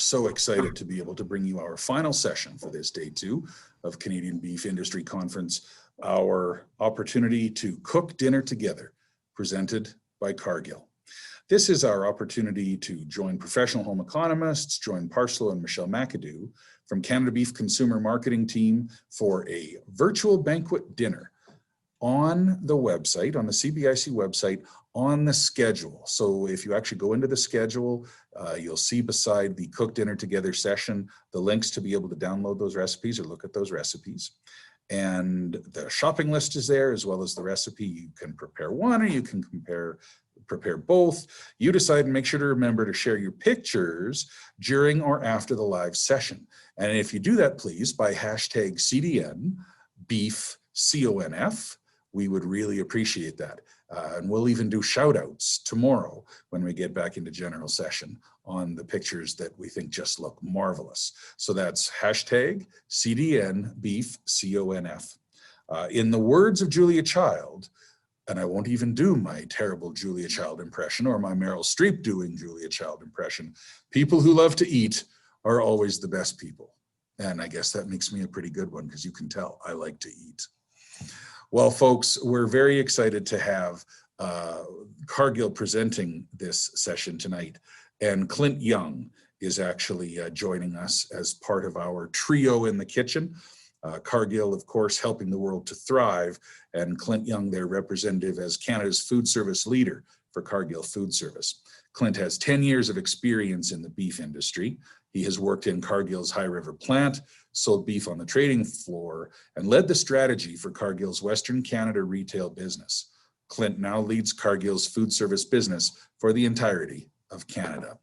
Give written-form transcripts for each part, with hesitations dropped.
so excited to be able to bring you our final session for this day 2 of Canadian Beef Industry Conference, our opportunity to cook dinner together, presented by Cargill. This is our opportunity to join Professional Home Economists, join Parslow and Michele McAdoo from Canada Beef Consumer Marketing Team for a virtual banquet dinner on the website, on the CBIC website, on the schedule. So if you actually go into the schedule, you'll see beside the Cook Dinner Together session, the links to be able to download those recipes or look at those recipes. And the shopping list is there, as well as the recipe. You can prepare one or you can prepare both. You decide, and make sure to remember to share your pictures during or after the live session. And if you do that, please, by hashtag CDN Beef CONF, we would really appreciate that. And we'll even do shout outs tomorrow when we get back into general session on the pictures that we think just look marvelous. So that's hashtag CDN Beef CONF. In the words of Julia Child, and I won't even do my terrible Julia Child impression or my Meryl Streep doing Julia Child impression, people who love to eat are always the best people. And I guess that makes me a pretty good one, because you can tell I like to eat. Well, folks, we're very excited to have Cargill presenting this session tonight. And Clint Young is actually joining us as part of our trio in the kitchen. Cargill, of course, helping the world to thrive, and Clint Young, their representative as Canada's food service leader for Cargill Food Service. Clint has 10 years of experience in the beef industry. He has worked in Cargill's High River plant, sold beef on the trading floor, and led the strategy for Cargill's Western Canada retail business. Clint now leads Cargill's food service business for the entirety of Canada.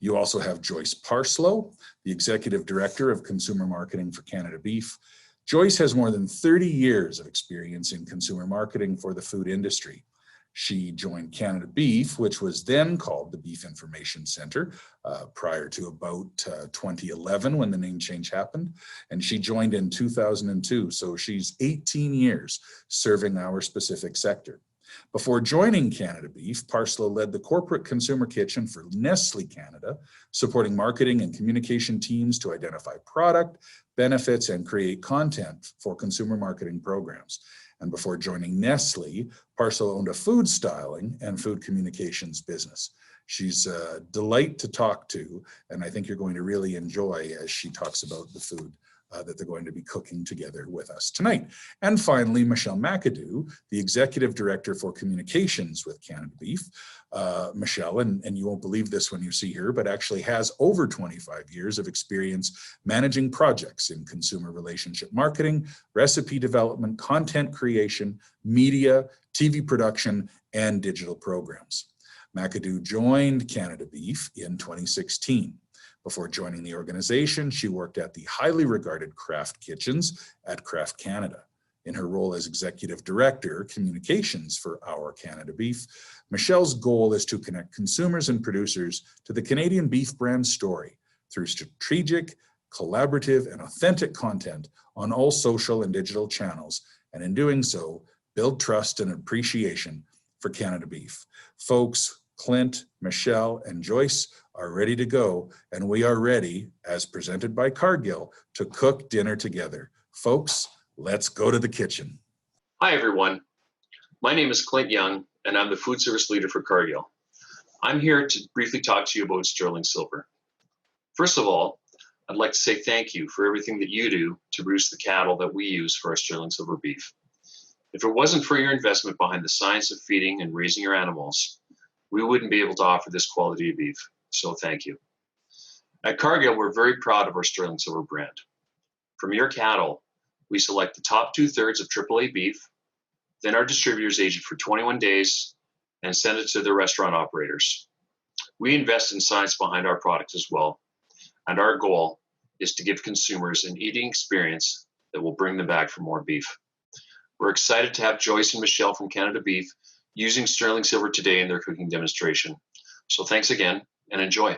You also have Joyce Parslow, the Executive Director of Consumer Marketing for Canada Beef. Joyce has more than 30 years of experience in consumer marketing for the food industry. She joined Canada Beef, which was then called the Beef Information Centre, prior to about 2011 when the name change happened. And she joined in 2002, so she's 18 years serving our specific sector. Before joining Canada Beef, Parslow led the corporate consumer kitchen for Nestle Canada, supporting marketing and communication teams to identify product, benefits, and create content for consumer marketing programs. And before joining Nestle, Parslow owned a food styling and food communications business. She's a delight to talk to, and I think you're going to really enjoy as she talks about the food that they're going to be cooking together with us tonight. And finally, Michele McAdoo, the Executive Director for Communications with Canada Beef. Michele, and you won't believe this when you see her, but actually has over 25 years of experience managing projects in consumer relationship marketing, recipe development, content creation, media, TV production, and digital programs. McAdoo joined Canada Beef in 2016. Before joining the organization, she worked at the highly regarded Kraft Kitchens at Kraft Canada. In her role as Executive Director, Communications for Our Canada Beef, Michele's goal is to connect consumers and producers to the Canadian beef brand story through strategic, collaborative, and authentic content on all social and digital channels, and in doing so, build trust and appreciation for Canada Beef. Folks, Clint, Michele, and Joyce are ready to go, and we are ready, as presented by Cargill, to cook dinner together. Folks, let's go to the kitchen. Hi, everyone. My name is Clint Young, and I'm the food service leader for Cargill. I'm here to briefly talk to you about sterling silver. First of all, I'd like to say thank you for everything that you do to produce the cattle that we use for our sterling silver beef. If it wasn't for your investment behind the science of feeding and raising your animals, we wouldn't be able to offer this quality of beef. So thank you. At Cargill, we're very proud of our sterling silver brand. From your cattle, we select the top 2/3 of AAA beef, then our distributors age it for 21 days and send it to their restaurant operators. We invest in science behind our products as well, and our goal is to give consumers an eating experience that will bring them back for more beef. We're excited to have Joyce and Michele from Canada Beef using sterling silver today in their cooking demonstration. So thanks again and enjoy.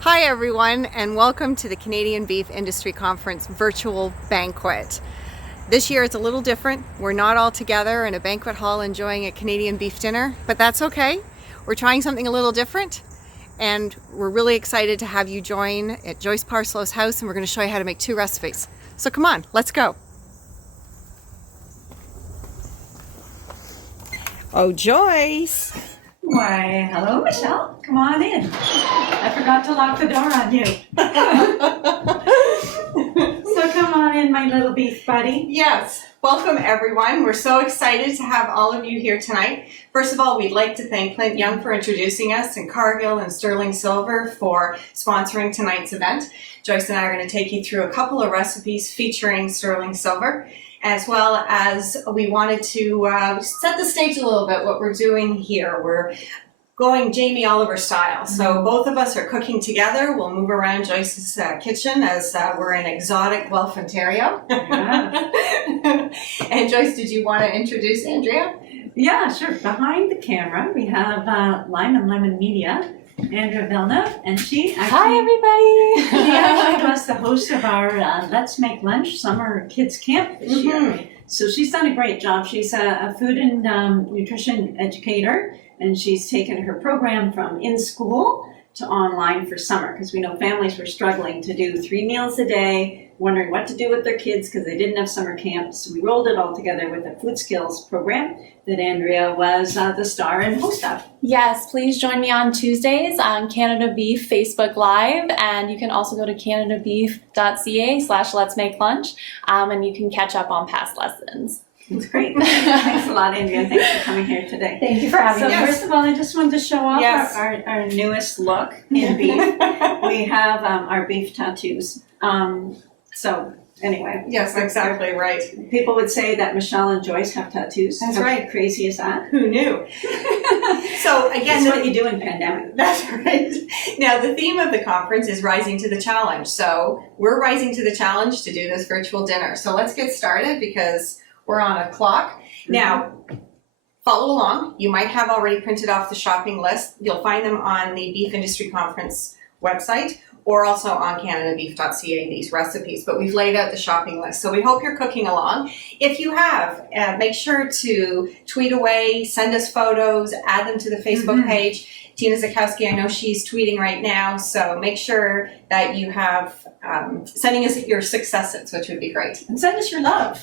Hi everyone, and welcome to the Canadian Beef Industry Conference virtual banquet. This year it's a little different. We're not all together in a banquet hall enjoying a Canadian beef dinner, but that's okay. We're trying something a little different, and we're really excited to have you join at Joyce Parslow's house, and we're going to show you how to make 2 recipes. So come on, let's go. Oh, Joyce. Why, hello, Michelle. Come on in. I forgot to lock the door on you. So come on in, my little beef buddy. Yes, welcome everyone. We're so excited to have all of you here tonight. First of all, we'd like to thank Clint Young for introducing us, and Cargill and Sterling Silver for sponsoring tonight's event. Joyce and I are going to take you through a couple of recipes featuring Sterling Silver, as well as we wanted to set the stage a little bit what we're doing here. We're going Jamie Oliver style. So both of us are cooking together. We'll move around Joyce's kitchen as we're in exotic Guelph, Ontario. Yeah. And Joyce, did you want to introduce Andrea? Yeah, sure. Behind the camera, we have Lime and Lemon Media, Andrea Villeneuve, and she actually... Hi, everybody! She actually was the host of our Let's Make Lunch Summer Kids Camp this year. So she's done a great job. She's a food and nutrition educator, and she's taken her program from in school to online for summer, because we know families were struggling to do 3 meals a day, wondering what to do with their kids because they didn't have summer camp. So we rolled it all together with a food skills program that Andrea was the star and host of. Yes, please join me on Tuesdays on Canada Beef Facebook Live, and you can also go to canadabeef.ca/Let's Make Lunch, and you can catch up on past lessons. It's great. Thanks a lot, Andrea. Thanks for coming here today. Thank you for having So me. first of all, I just wanted to show off Yes. our newest look in beef. We have our beef tattoos. So anyway. Yes, exactly right. People would say that Michelle and Joyce have tattoos. That's How right. crazy is that? Who knew? So again, That's what you do in pandemic. that's right. Now, the theme of the conference is Rising to the Challenge. So we're rising to the challenge to do this virtual dinner. So let's get started because we're on a clock. Now, follow along. You might have already printed off the shopping list. You'll find them on the Beef Industry Conference website or also on canadabeef.ca, these recipes. But we've laid out the shopping list. So we hope you're cooking along. If you have, make sure to tweet away, send us photos, add them to the Facebook page. Tina Zakowski, I know she's tweeting right now, so make sure that you have sending us your successes, which would be great. And send us your love.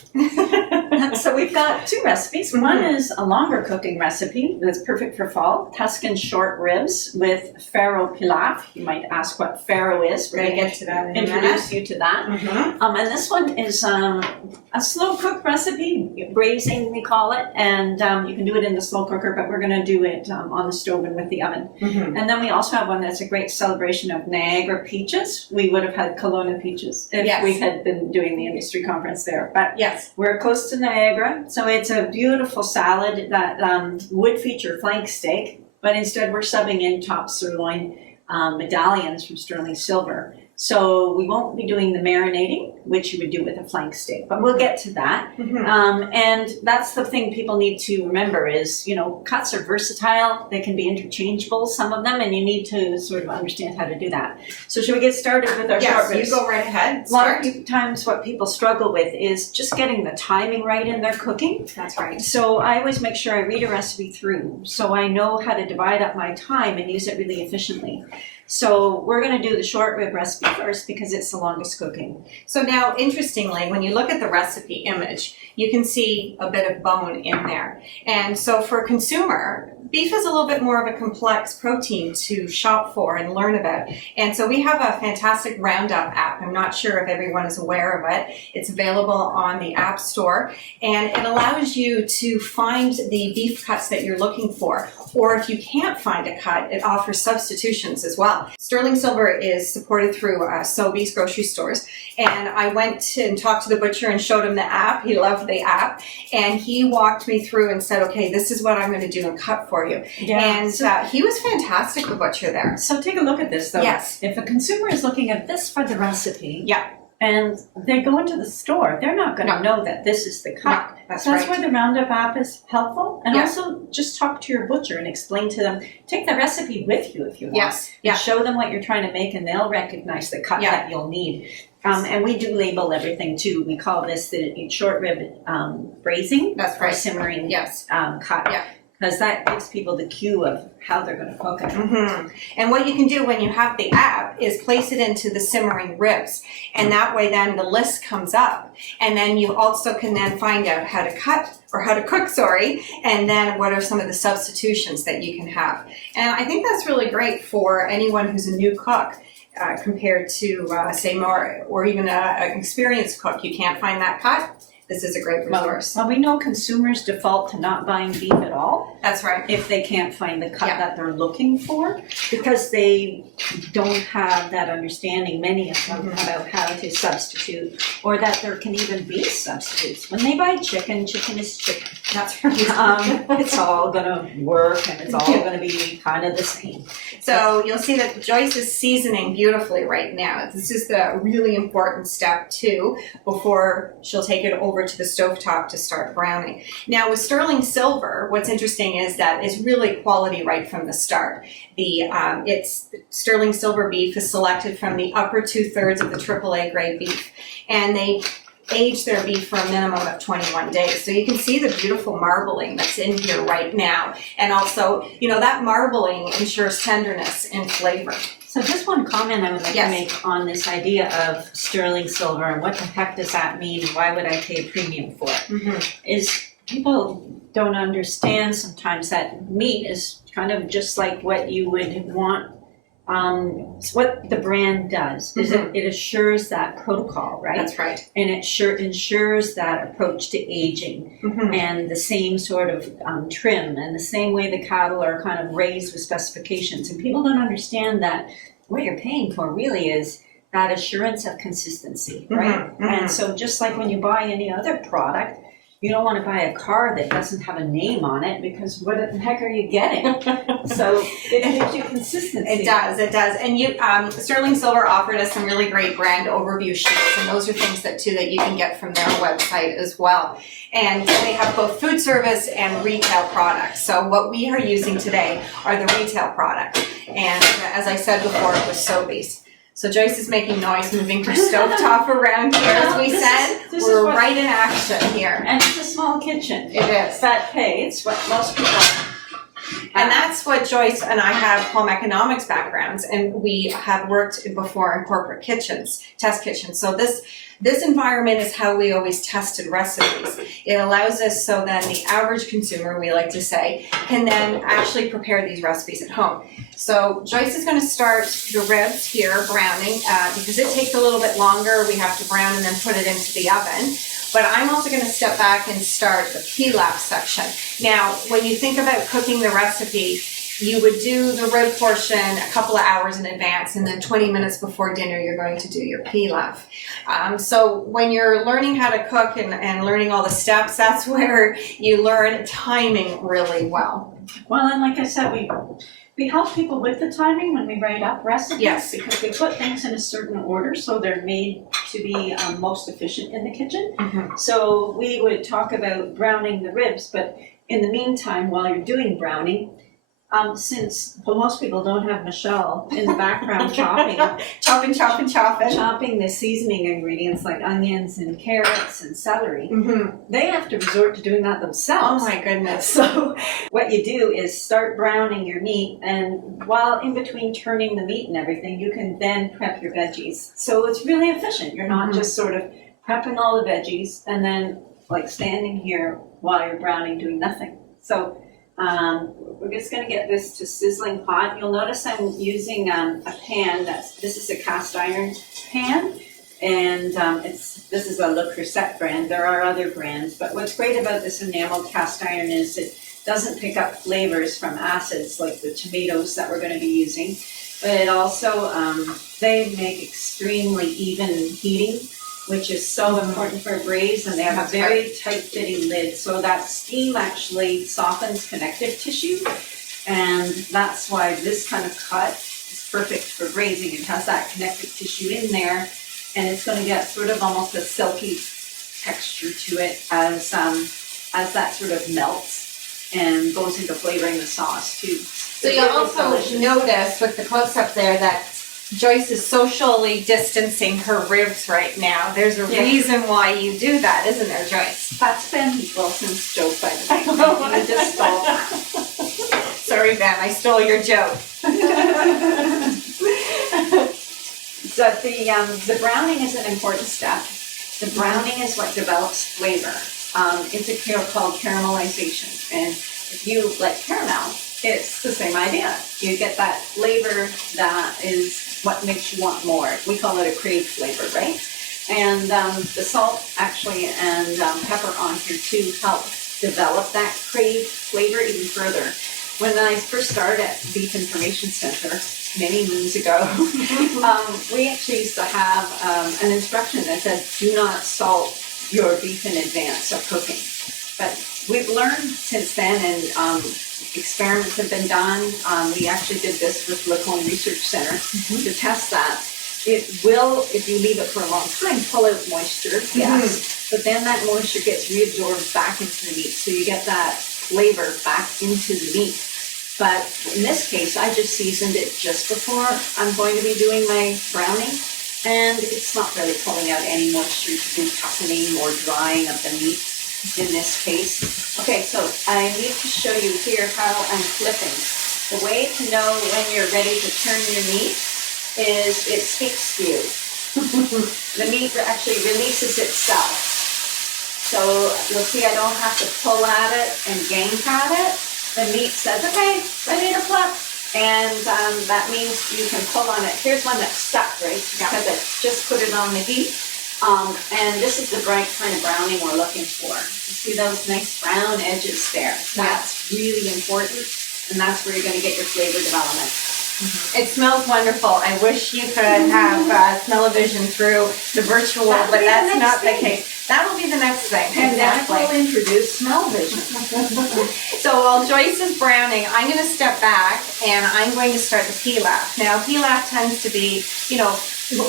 So we've got 2 recipes. One is a longer cooking recipe that's perfect for fall. Tuscan short ribs with farro pilaf. You might ask what farro is. We're going to get to that in a introduce minute. you to that. And this one is a slow cook recipe, braising we call it, and you can do it in the slow cooker, but we're going to do it on the stove and with the oven. And then we also have one that's a great celebration of Niagara peaches. We would have had Kelowna peaches if we had been doing the industry conference there. But Yes. we're close to Niagara, so it's a beautiful salad that would feature flank steak, but instead we're subbing in top sirloin medallions from sterling silver. So we won't be doing the marinating, which you would do with a flank steak, but we'll get to that. And that's the thing people need to remember is, you know, cuts are versatile. They can be interchangeable, some of them, and you need to sort of understand how to do that. So should we get started with our short ribs? Yes, you go right ahead. A lot Start. of times what people struggle with is just getting the timing right in their cooking. That's right. So I always make sure I read a recipe through so I know how to divide up my time and use it really efficiently. So we're going to do the short rib recipe first because it's the longest cooking. So now, interestingly, when you look at the recipe image, you can see a bit of bone in there. And so for a consumer, beef is a little bit more of a complex protein to shop for and learn about. And so we have a fantastic Roundup app. I'm not sure if everyone is aware of it. It's available on the App Store, and it allows you to find the beef cuts that you're looking for. Or if you can't find a cut, it offers substitutions as well. Sterling Silver is supported through Sobeys grocery stores. And I went and talked to the butcher and showed him the app. He loved the app. And he walked me through and said, okay, this is what I'm going to do and cut for you. And he was fantastic, the butcher there. So take a look at this though. Yes. If a consumer is looking at this for the recipe, Yeah. and they go into the store, they're not going to know that this is the cut. That's So that's right. where the Roundup app is helpful. And Yeah. also just talk to your butcher and explain to them, take the recipe with you if you want. Yes. And Yeah. show them what you're trying to make and they'll recognize the cut Yeah. that you'll need. And we do label everything too. We call this the short rib braising That's or right. simmering Yes. cut. Yeah. because that gives people the cue of how they're going to cook it. Mm-hmm. And what you can do when you have the app is place it into the simmering ribs, and that way then the list comes up, and then you also can then find out how to cut or how to cook, and then what are some of the substitutions that you can have. And I think that's really great for anyone who's a new cook. Compared to say more or even an experienced cook, you can't find that cut. This is a great resource. Well, we know consumers default to not buying beef at all That's right. if they can't find the cut Yeah. that they're looking for, because they don't have that understanding, many of them, about how to substitute, or that there can even be substitutes. When they buy chicken, chicken is chicken. That's right. It's all gonna work and it's all gonna be kind of the same. So you'll see that Joyce is seasoning beautifully right now. This is the really important step too before she'll take it over to the stovetop to start browning. Now with sterling silver, what's interesting is that it's really quality right from the start. It's sterling silver beef is selected from the upper 2/3 of the AAA grade beef, and they age their beef for a minimum of 21 days. So you can see the beautiful marbling that's in here right now. And also, that marbling ensures tenderness and flavor. So just one comment I would like Yes. to make on this idea of sterling silver and what the heck does that mean and why would I pay a premium for it, is people don't understand sometimes that meat is kind of just like what you would want. It's what the brand does is it assures that protocol, right? That's right. And it ensures that approach to aging and the same sort of trim and the same way the cattle are kind of raised with specifications. And people don't understand that what you're paying for really is that assurance of consistency, right? And so just like when you buy any other product, you don't want to buy a car that doesn't have a name on it, because what the heck are you getting? So it gives you consistency. It does. And Sterling Silver offered us some really great brand overview sheets, and those are things that you can get from their website as well. And they have both food service and retail products. So what we are using today are the retail products. And as I said before, it was Sobeys. So Joyce is making noise, moving her stovetop around here, as we said. We're right in action here. And it's a small kitchen. It is. But hey, it's what most people And that's what Joyce and I have home economics backgrounds, and we have worked before in corporate kitchens, test kitchens. So this environment is how we always tested recipes. It allows us so then the average consumer, we like to say, can then actually prepare these recipes at home. So Joyce is going to start the ribs here browning because it takes a little bit longer. We have to brown and then put it into the oven. But I'm also going to step back and start the pilaf section. Now, when you think about cooking the recipe, you would do the rib portion a couple of hours in advance, and then 20 minutes before dinner, you're going to do your pilaf. So when you're learning how to cook and learning all the steps, that's where you learn timing really well. Well, and like I said, we help people with the timing when we write up recipes. Yes. Because we put things in a certain order so they're made to be most efficient in the kitchen. So we would talk about browning the ribs, but in the meantime, while you're doing browning, since most people don't have Michele in the background chopping the seasoning ingredients like onions and carrots and celery, they have to resort to doing that themselves. Oh my goodness. So what you do is start browning your meat, and while in between turning the meat and everything, you can then prep your veggies. So it's really efficient. You're not just sort of prepping all the veggies and then like standing here while you're browning doing nothing. So we're just going to get this to sizzling hot. You'll notice I'm using a pan this is a cast iron pan, and this is a Le Creuset brand. There are other brands, but what's great about this enameled cast iron is it doesn't pick up flavors from acids like the tomatoes that we're going to be using, but it also they make extremely even heating, which is so important for a braise, and they have a very tight-fitting lid, so that steam actually softens connective tissue, and that's why this kind of cut is perfect for braising. It has that connective tissue in there, and it's going to get sort of almost a silky texture to it as that sort of melts and goes into flavoring the sauce too. So you'll also notice with the close-up there that Joyce is socially distancing her ribs right now. There's a reason why you do that, isn't there, Joyce? That's been, well, since Joe, by the way. I just stole that. Sorry, Ben, I stole your joke. So the browning is an important step. The browning is what develops flavor. It's a called caramelization. And if you like caramel, it's the same idea. You get that flavor that is what makes you want more. We call it a crave flavor, right? And the salt actually and pepper on here too help develop that crave flavor even further. When I first started at the Beef Information Center many moons ago, we actually used to have an instruction that said, do not salt your beef in advance of cooking. But we've learned since then, and experiments have been done. We actually did this with Lacombe Research Center to test that. It will, if you leave it for a long time, pull out moisture, yes, but then that moisture gets reabsorbed back into the meat, so you get that flavor back into the meat. But in this case, I just seasoned it just before I'm going to be doing my browning, and it's not really pulling out any moisture to do toughening or drying of the meat in this case. Okay, so I need to show you here how I'm flipping. The way to know when you're ready to turn your meat is it speaks to you. The meat actually releases itself. So you'll see I don't have to pull at it and yank at it. The meat says, okay, ready to flip. And that means you can pull on it. Here's one that's stuck, right? Because I just put it on the heat. And this is the bright kind of browning we're looking for. You see those nice brown edges there? That's really important. And that's where you're going to get your flavor development. It smells wonderful. I wish you could have smell-o-vision through the virtual, That'll but be the that's next not the thing. case. That'll be the next thing. And that Exactly. will introduce smell-vision. So while Joyce is browning, I'm going to step back and I'm going to start the pilaf. Now, pilaf tends to be, you know,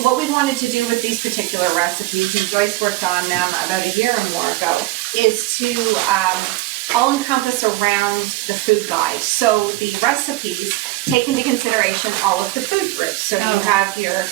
what we wanted to do with these particular recipes, and Joyce worked on them about a year or more ago, is to all encompass around the food guide. So the recipes take into consideration all of the food groups. So you have your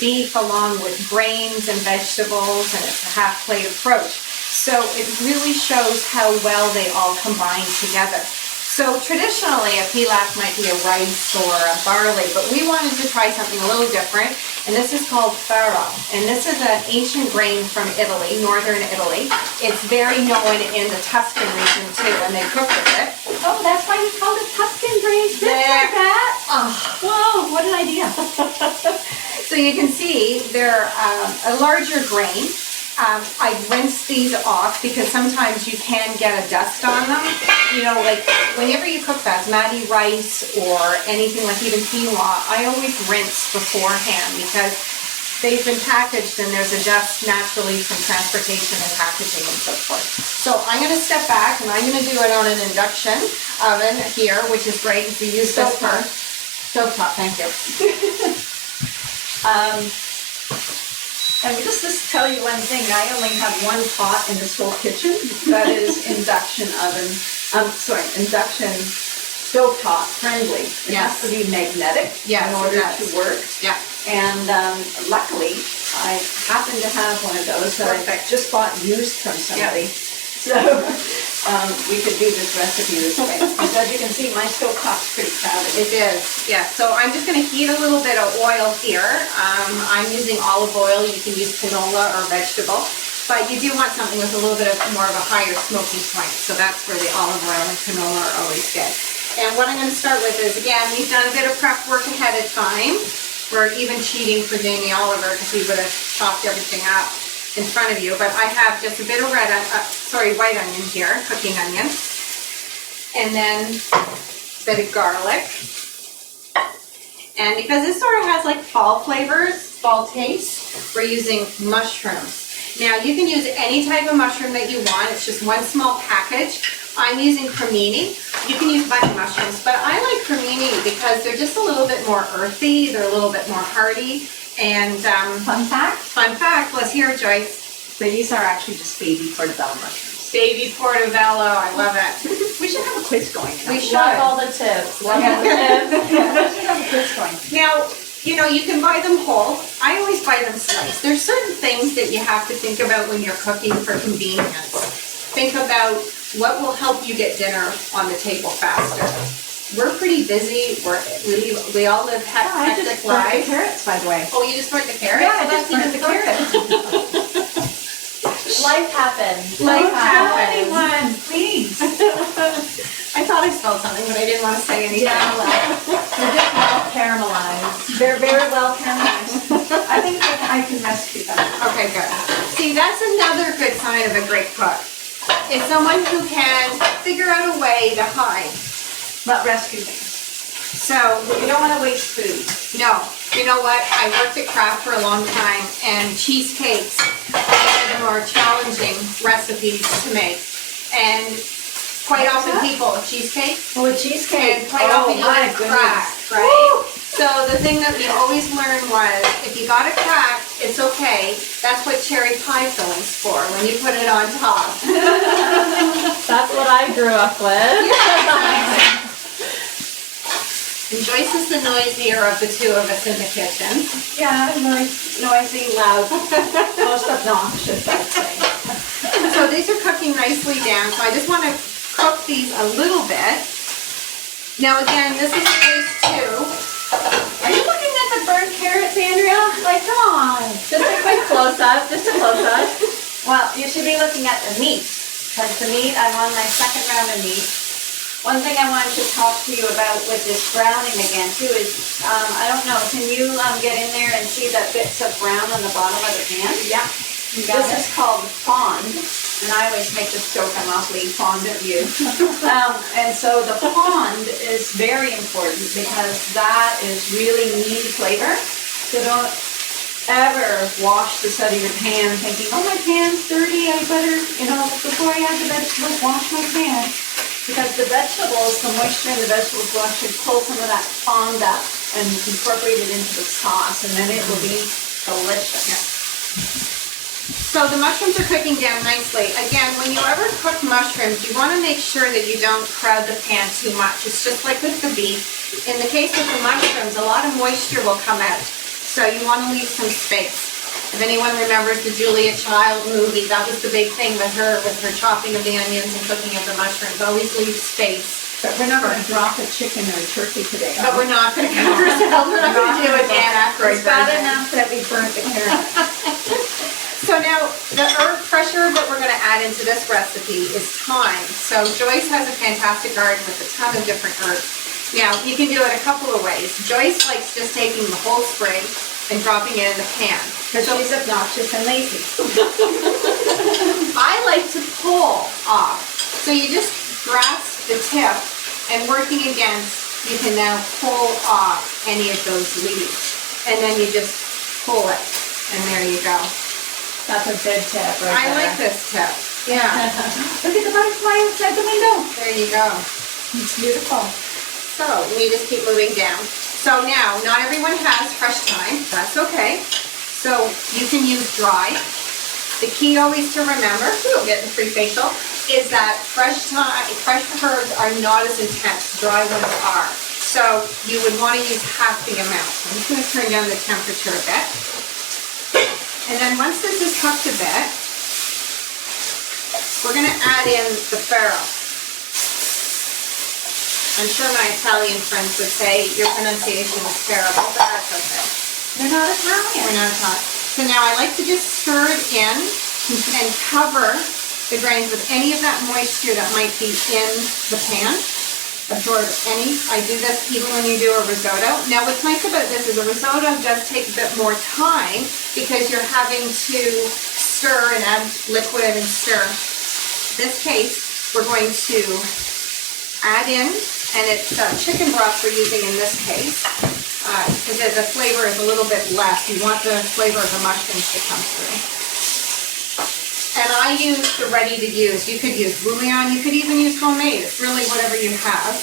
beef along with grains and vegetables, and it's a half plate approach. So it really shows how well they all combine together. So traditionally a pilaf might be a rice or a barley, but we wanted to try something a little different, and this is called farro. And this is an ancient grain from Italy, northern Italy. It's very known in the Tuscan region too, and they cook with it. Oh, that's why you called it Tuscan grains, just like that? Whoa, what an idea. So you can see they're a larger grain. I rinse these off because sometimes you can get a dust on them. You know, like whenever you cook basmati rice or anything like even quinoa, I always rinse beforehand because they've been packaged and there's a dust naturally from transportation and packaging and so forth. So I'm going to step back and I'm going to do it on an induction oven here, which is great if you use this for stovetop. Thank you. And just to tell you one thing, I only have one pot in this whole kitchen. That is induction stovetop friendly. It has to be magnetic in order to work. Yeah. And luckily, I happen to have one of those that I just bought used from somebody. So we could do this recipe this way. Because as you can see, my stovetop's pretty crowded. It is, yeah. So I'm just going to heat a little bit of oil here. I'm using olive oil. You can use canola or vegetable. But you do want something with a little bit of more of a higher smoky point. So that's where the olive oil and canola are always good. And what I'm going to start with is, again, we've done a bit of prep work ahead of time. We're even cheating for Jamie Oliver because he would have chopped everything up in front of you, but I have just a bit of white onion here, cooking onion, and then a bit of garlic. And because this sort of has like fall flavors, fall taste, we're using mushrooms. Now you can use any type of mushroom that you want. It's just one small package. I'm using cremini. You can use bunny mushrooms, but I like cremini because they're just a little bit more earthy. They're a little bit more hearty. And Fun fact, let's hear it, Joyce. these are actually just baby portobello mushrooms. Baby portobello, I love it. We should have a quiz going. We should. Love all the tips. Love all the tips. Yeah, we should have a quiz going. Now, you know, you can buy them whole. I always buy them sliced. There's certain things that you have to think about when you're cooking for convenience. Think about what will help you get dinner on the table faster. we're pretty busy. We all live I just hectic burnt the lives. carrots, by the way. Oh, you just burnt the carrots? Yeah, I So just burnt the carrots. Life happens. Life Don't tell happens. anyone, please. I thought I spelled something, but I didn't want to say anything. Yeah, well, they're just well caramelized. They're very well caramelized. I think I can rescue them. Okay, good. See, that's another good sign of a great cook. It's someone who can figure out a way to hide. But rescue things. So, You don't want to waste food. no, you know what? I worked at Kraft for a long time, and cheesecakes are one of the more challenging recipes to make. And quite What's often that? people, cheesecake, Oh, a cheesecake. and quite often you my get goodness. cracked, right? So the thing that we always learned was, if you got it cracked, it's okay. That's what cherry pie filling's for, when you put it on top. That's what I grew up with. And Joyce is the noisier of the two of us in the kitchen. Yeah, noisy, loud, most obnoxious, I'd say. So these are cooking nicely down, so I just want to cook these a little bit. Now again, this is phase 2. Are you looking at the burnt carrots, Andrea? Like, come on. Just a quick close-up, just a close-up. Well, you should be looking at the meat, because the meat, I'm on my second round of meat. One thing I wanted to talk to you about with this browning again too is, I don't know, can you get in there and see that bits of brown on the bottom of the pan? Yeah. This is called fond, and I always make this joke, I'm awfully fond of you. And so the fond is very important because that is really meaty flavor. So don't ever wash the side of your pan thinking, oh, my pan's dirty, I better, before I add the vegetables, wash my pan. Because the vegetables, the moisture in the vegetables will actually pull some of that fond up and incorporate it into the sauce, and then it will be delicious. So the mushrooms are cooking down nicely. Again, when you ever cook mushrooms, you want to make sure that you don't crowd the pan too much. It's just like with the beef. In the case of the mushrooms, a lot of moisture will come out. So you want to leave some space. If anyone remembers the Julia Child movie, that was the big thing with her chopping of the onions and cooking of the mushrooms. Always leave space. But we're not going to drop a chicken or a turkey today. But we're not going to cover ourselves. We're not going to do it again after It's bad enough that we burnt the carrot. So now, the fresh herb that we're going to add into this recipe is thyme. So Joyce has a fantastic garden with a ton of different herbs. Now, you can do it a couple of ways. Joyce likes just taking the whole sprig and dropping it in the pan. Because she's obnoxious and lazy. I like to pull off. So you just grasp the tip, and working against, you can now pull off any of those leaves. And then you just pull it, and there you go. That's a good tip right I there. like this tip. Yeah, Look at the butterfly outside the window. there you go. It's beautiful. So we just keep moving down. So now, not everyone has fresh thyme. That's okay. So you can use dry. The key always to remember, we'll get the free facial, is that fresh herbs are not as intense. Dry ones are. So you would want to use half the amount. I'm just going to turn down the temperature a bit. And then once this is cooked a bit, we're going to add in the farro. I'm sure my Italian friends would say your pronunciation is terrible, but that's okay. They're not Italian. We're not taught. So now I like to just stir it in and cover the grains with any of that moisture that might be in the pan. Absorb any. I do this even when you do a risotto. Now what's nice about this is a risotto does take a bit more time because you're having to stir and add liquid and stir. In this case, we're going to add in, and it's chicken broth we're using in this case, because the flavor is a little bit less. You want the flavor of the mushrooms to come through. And I use the ready to use. You could use bouillon, you could even use homemade. It's really whatever you have.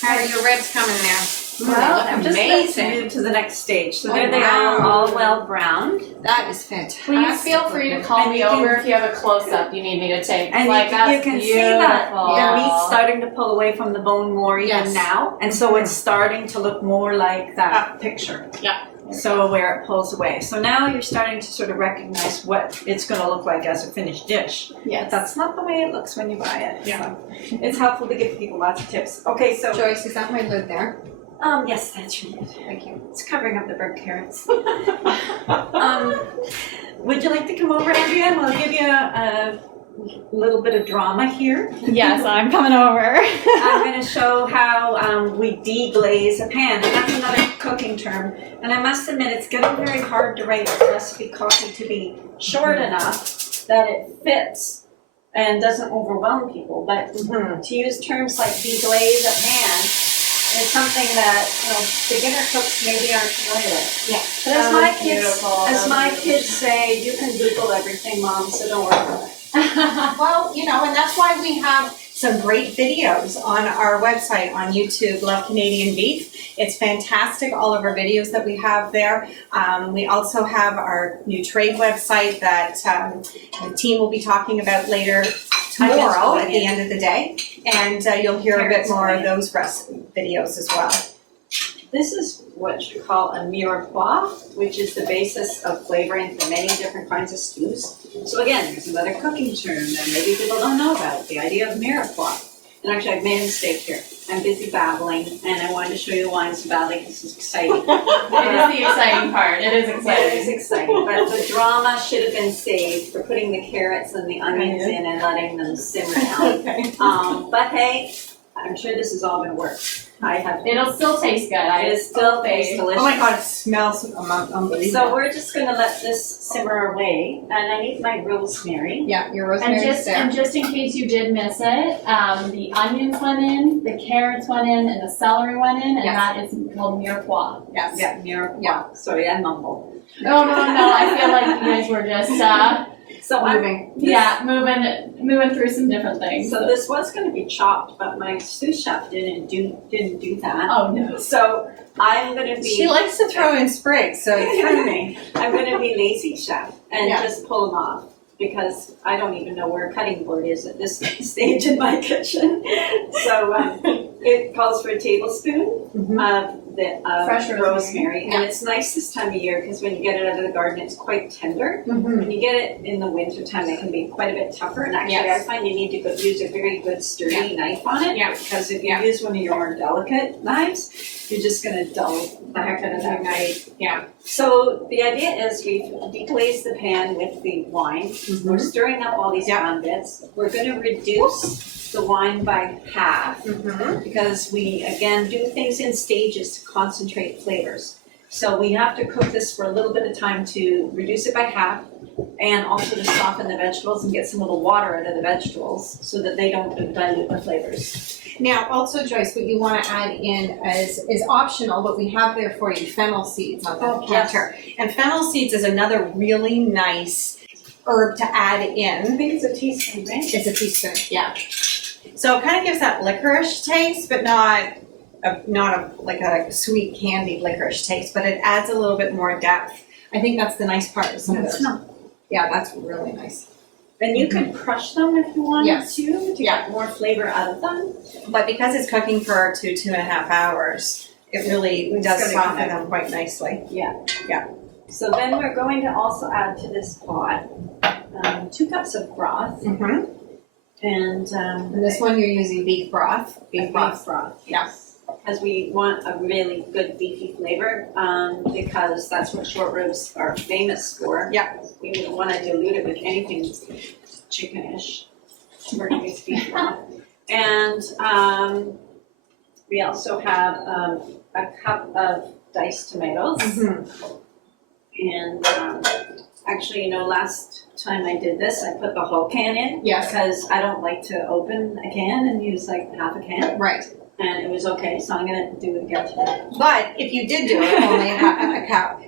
How are your ribs coming there? Ooh, Well, they I'm look just going to amazing. move to the next stage. So Oh, there they are, all well browned. That is fantastic. Please feel free to call And me you can- over if you have a close-up you need me to take. And Like, you that's can beautiful. see that the meat's starting to pull away from the bone more even Yes. now. And so it's starting to look more like that picture. Yeah. So where it pulls away. So now you're starting to sort of recognize what it's going to look like as a finished dish. Yes. That's not the way it looks when you buy it. Yeah. So it's helpful to give people lots of tips. Okay, so Joyce, is that my lid there? yes, that's right. Thank you. It's covering up the burnt carrots. Would you like to come over, Andrea? And we'll give you a little bit of drama here. Yes, I'm coming over. I'm going to show how we deglaze a pan, and that's another cooking term. And I must admit, it's getting very hard to write a recipe copy to be short enough that it fits and doesn't overwhelm people. But to use terms like deglaze a pan is something that beginner cooks maybe aren't familiar with. Yeah. But as my kids say, you can Google everything, Mom, so don't worry about it. Well, and that's why we have some great videos on our website on YouTube, Love Canadian Beef. It's fantastic, all of our videos that we have there. We also have our new trade website that the team will be talking about later tomorrow at the end of the day. And you'll hear a bit more of those videos as well. This is what you call a mirepoix, which is the basis of flavoring for many different kinds of stews. So again, there's another cooking term that maybe people don't know about, the idea of mirepoix. And actually, I've made a mistake here. I'm busy babbling, and I wanted to show you why I'm babbling because it's exciting. It is the exciting part. It is exciting. It is exciting, but the drama should have been saved for putting the carrots and the onions in and letting them simmer down. Okay. But hey, I'm sure this is all going to work. It'll still taste good. It still tastes delicious. Oh my God, it smells unbelievable. So we're just going to let this simmer away, and I need my rosemary. Yeah, your rosemary is there. And just in case you did miss it, the onions went in, the carrots went in, and the celery went in, and that is called mirepoix. Yes. Yeah, mirepoix. Yeah. Sorry, I mumbled. No, I feel like you guys were just So moving. moving through some different things. So this was going to be chopped, but my sous chef didn't do that. Oh no. So I'm going to be. She likes to throw in sprigs, so it threw me. I'm going to be lazy chef and just pull them off because I don't even know where a cutting board is at this stage in my kitchen. So it calls for a tablespoon of the fresh rosemary. And it's nice this time of year because when you get it out of the garden, it's quite tender. When you get it in the winter time, it can be quite a bit tougher. And actually, I find you need to use a very good sturdy knife on it because if you use one of your more delicate knives, you're just going to dull the heck out of that knife. Yeah. So the idea is we've deglazed the pan with the wine. We're stirring up all these wine bits. We're going to reduce the wine by half because we, again, do things in stages to concentrate flavors. So we have to cook this for a little bit of time to reduce it by half and also to soften the vegetables and get some of the water out of the vegetables so that they don't dilute the flavors. Now, also, Joyce, what you want to add in is optional, but we have there for you fennel seeds on the counter. And fennel seeds is another really nice herb to add in. I think it's a teaspoon, right? It's a teaspoon, yeah. So it kind of gives that licorice taste, but not like a sweet candied licorice taste, but it adds a little bit more depth. I think that's the nice part of some of those. Yeah, that's really nice. And you can crush them if you wanted to Yeah. get more flavor out of them. But because it's cooking for 2.5 hours, it really does soften them quite nicely. Yeah. Yeah. So then we're going to also add to this pot 2 cups of broth. And this one you're using beef broth. beef broth. Yeah. Because we want a really good beefy flavor, because that's what short ribs are famous for. Yeah. We don't want to dilute it with anything chickenish. We're going to use beef broth. And we also have a cup of diced tomatoes. And actually, last time I did this, I put the whole can in. Yes. Because I don't like to open a can and use like half a can. Right. And it was okay, so I'm going to do it again today. But if you did do it only a cup,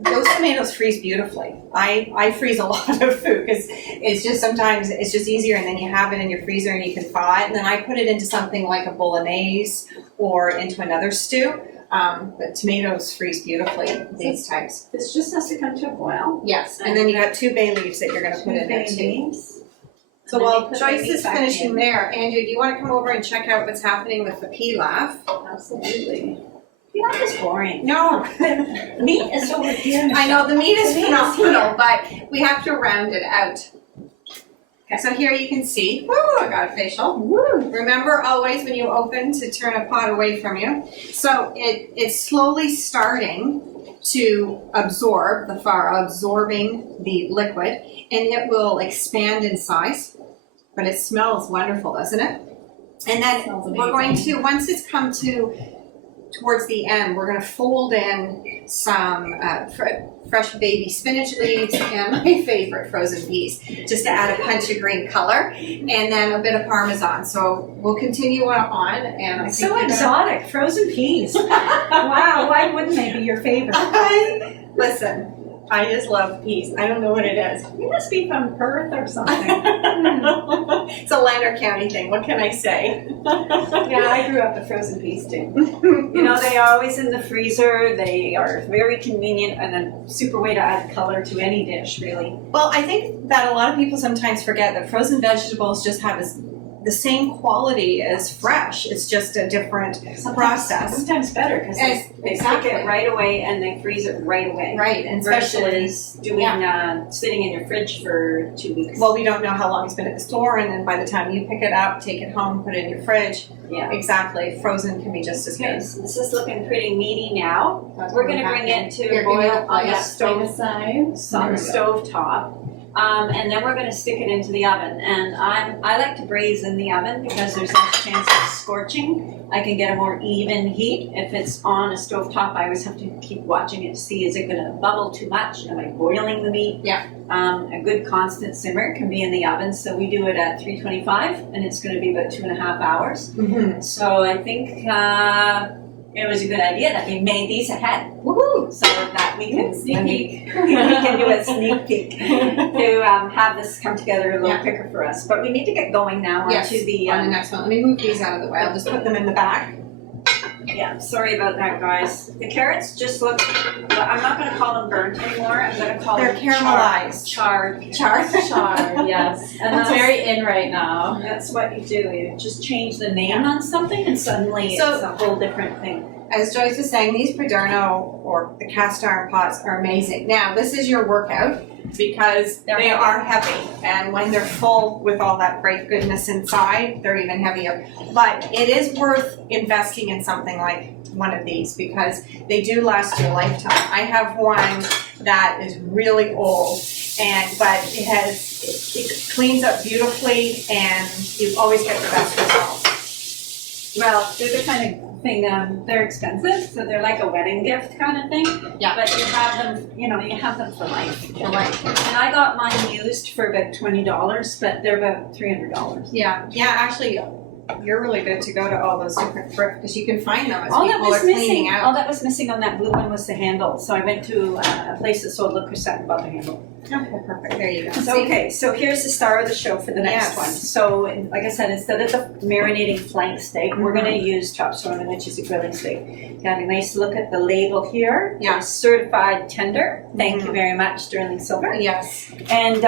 those tomatoes freeze beautifully. I freeze a lot of food because it's just sometimes it's just easier, and then you have it in your freezer and you can thaw it. And then I put it into something like a bolognese or into another stew. But tomatoes freeze beautifully these types. This just has to come to a boil. Yes, and then you got 2 bay leaves that you're going to put in there too. So while Joyce is finishing there, Andrew, do you want to come over and check out what's happening with the pilaf? Absolutely. You're not just boring. No, Meat is over here. I know the meat is The meat is phenomenal, here. but we have to round it out. Okay, so here you can see, woo, I got a facial. Woo. Remember always when you open to turn a pot away from you. So it's slowly starting to absorb, the flour absorbing the liquid, and it will expand in size. But it smells wonderful, doesn't it? And then Smells we're going amazing. to, once it's come to towards the end, we're going to fold in some fresh baby spinach leaves and my favorite, frozen peas, just to add a punch of green color, and then a bit of Parmesan. So we'll continue on, and I think So we're gonna- exotic, frozen peas. Wow, why wouldn't they be your favorite? Listen, I just love peas. I don't know what it is. You must be from Perth or something. It's a Lander County thing. What can I say? Yeah, I grew up with frozen peas too. You know, they are always in the freezer. They are very convenient and a super way to add color to any dish, really. Well, I think that a lot of people sometimes forget that frozen vegetables just have the same quality as fresh. It's just a different process. Sometimes better because they pick Exactly. it right away and they freeze it right away. Right, and especially, Versus doing sitting in your fridge for 2 weeks. well, we don't know how long it's been at the store, and then by the time you pick it up, take it home, put it in your fridge. yeah. Exactly, frozen can be just as Okay, good. so this is looking pretty meaty now. That's We're what going to we bring have it here. to Here, give me boil the on the plate. stove. aside. On the stove top. And then we're going to stick it into the oven. And I like to braise in the oven because there's less chance of scorching. I can get a more even heat. If it's on a stove top, I always have to keep watching it to see, is it going to bubble too much? Am I boiling the meat? Yeah. A good constant simmer can be in the oven. So we do it at 325 and it's going to be about 2.5 hours. Mm-hmm. So I think it was a good idea that we made these ahead. Woohoo! So that we can Sneak peek. we can do a sneak peek to have this come together a little Yeah. quicker for us. But we need to get going now Yes, onto the on the next one. Let me move these out of the way. I'll just put them in the back. yeah, sorry about that, guys. The carrots just look, I'm not going to call them burnt anymore. I'm going to call They're them caramelized. charred. Charred. Char, yes. And That's- that's very in right now. That's what you do. You just change the name on something and suddenly So- it's a whole different thing. As Joyce was saying, these Paderno or the cast iron pots are amazing. Now, this is your workout because they are heavy, and when they're full with all that great goodness inside, they're even heavier. But it is worth investing in something like one of these because they do last you a lifetime. I have one that is really old, but it cleans up beautifully, and you always get the best results. Well, they're the kind of thing, they're expensive, so they're like a wedding gift kind of thing. Yeah. But you have them, you have them for life. For life. And I got mine used for about $20, but they're about $300. Yeah, actually, you're really good to go to all those different thrift because you can find them as All that people was are cleaning missing, out. all that was missing on that blue one was the handle. So I went to a place that sold liquor set and bought the handle. Okay, perfect. There you go. So, See? okay, so here's the star of the show for the next Yes. one. So, like I said, instead of the marinating flank steak, we're going to use chop suey, which is a grilling steak. You have a nice look at the label here. Yeah. Certified tender. Thank you very much, Sterling Silver. Yes. And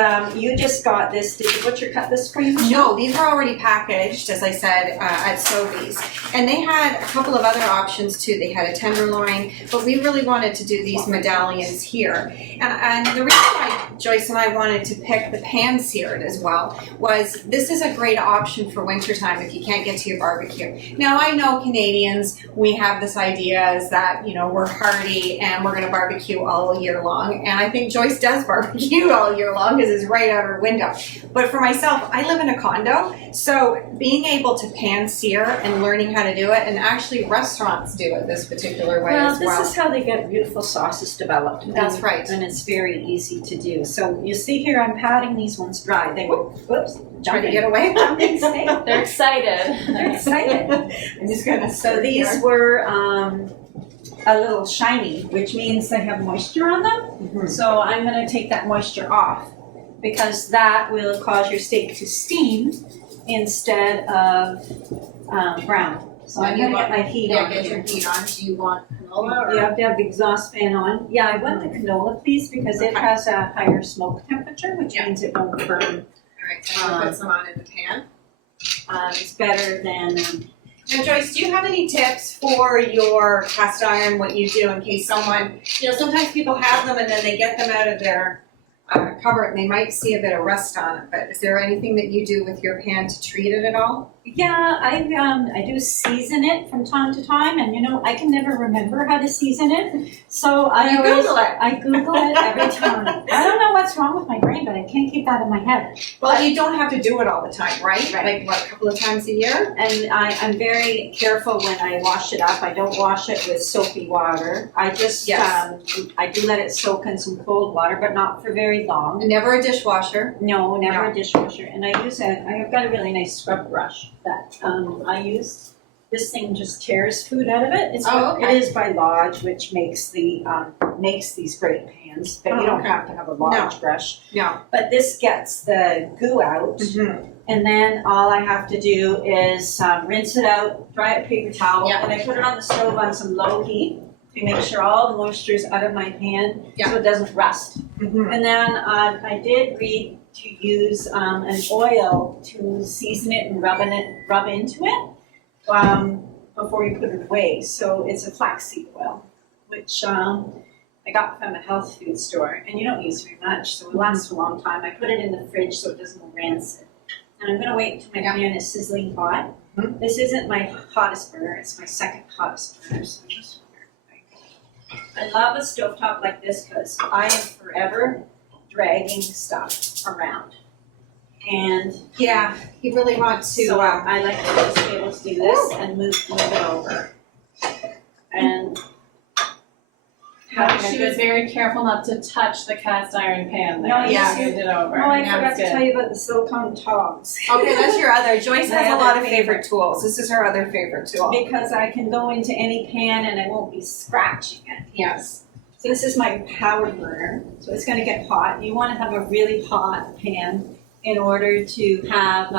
you just got this. Did the butcher cut this for you? No, these were already packaged, as I said, at Sobeys. And they had a couple of other options too. They had a tenderloin, but we really wanted to do these medallions here. And the reason why Joyce and I wanted to pick the pan-seared as well was this is a great option for wintertime if you can't get to your barbecue. Now, I know Canadians, we have this idea is that, we're hardy and we're going to barbecue all year long. And I think Joyce does barbecue all year long because it's right out her window. But for myself, I live in a condo, so being able to pan-sear and learning how to do it, and actually restaurants do it this particular way as well. This is how they get beautiful sauces developed. That's and, right. And it's very easy to do. So you see here, I'm patting these ones dry. They whoops, Trying to jumping. get away from me. They're excited. They're excited. I'm just going to So these were a little shiny, which means they have moisture on them. So I'm going to take that moisture off because that will cause your steak to steam instead of brown. So I'm going to get my heat on get here. your heat on. Do you want canola or? You have to have the exhaust fan on. Yeah, I want the canola please because it Okay. has a higher smoke temperature, which Yeah. means it won't burn. All right, so I'm going to put some on in the pan. It's better than Now Joyce, do you have any tips for your cast iron, what you do in case someone, sometimes people have them and then they get them out of their cupboard and they might see a bit of rust on it, but is there anything that you do with your pan to treat it at all? Yeah, I do season it from time to time, and I can never remember how to season it, so I Google it. I Google it every time. I don't know what's wrong with my brain, but I can't keep that in my head. Well, you don't have to do it all the time, right? Right. Like what, a couple of times a year? And I'm very careful when I wash it up. I don't wash it with soapy water. I just I do let it soak in some cold water, but not for very long. Never a dishwasher. No, never No. a dishwasher. And I've got a really nice scrub brush that I use. This thing just tears food out of it. Okay. It is by Lodge, which makes these great pans, but you don't Okay. have to have a Lodge brush. No. But this gets the goo out, Mm-hmm. and then all I have to do is rinse it out, dry it with paper towel, Yeah. and I put it on the stove on some low heat to make sure all the moisture is out of my pan, so it doesn't rust. Mm-hmm. And then I did read to use an oil to season it and rub into it before you put it away. So it's a flaxseed oil, which I got from a health food store, and you don't use very much, so it lasts a long time. I put it in the fridge so it doesn't go rancid. And I'm gonna wait until my pan is sizzling hot. Mhm. This isn't my hottest burner, it's my second hottest burner, so just I love a stovetop like this because I am forever dragging stuff around. And Yeah, you really want to. so I like to just be able to do this and move it over. And having a She was good. very careful not to touch the cast iron pan there. No, yeah. She moved it over. Oh, I That forgot was to good. tell you about the silicone tongs. Okay, that's your other. Joyce My has a other lot of favorite. favorite tools. This is her other favorite tool. Because I can go into any pan and I won't be scratching it. Yes. So this is my power burner, so it's gonna get hot. You wanna have a really hot pan in order to have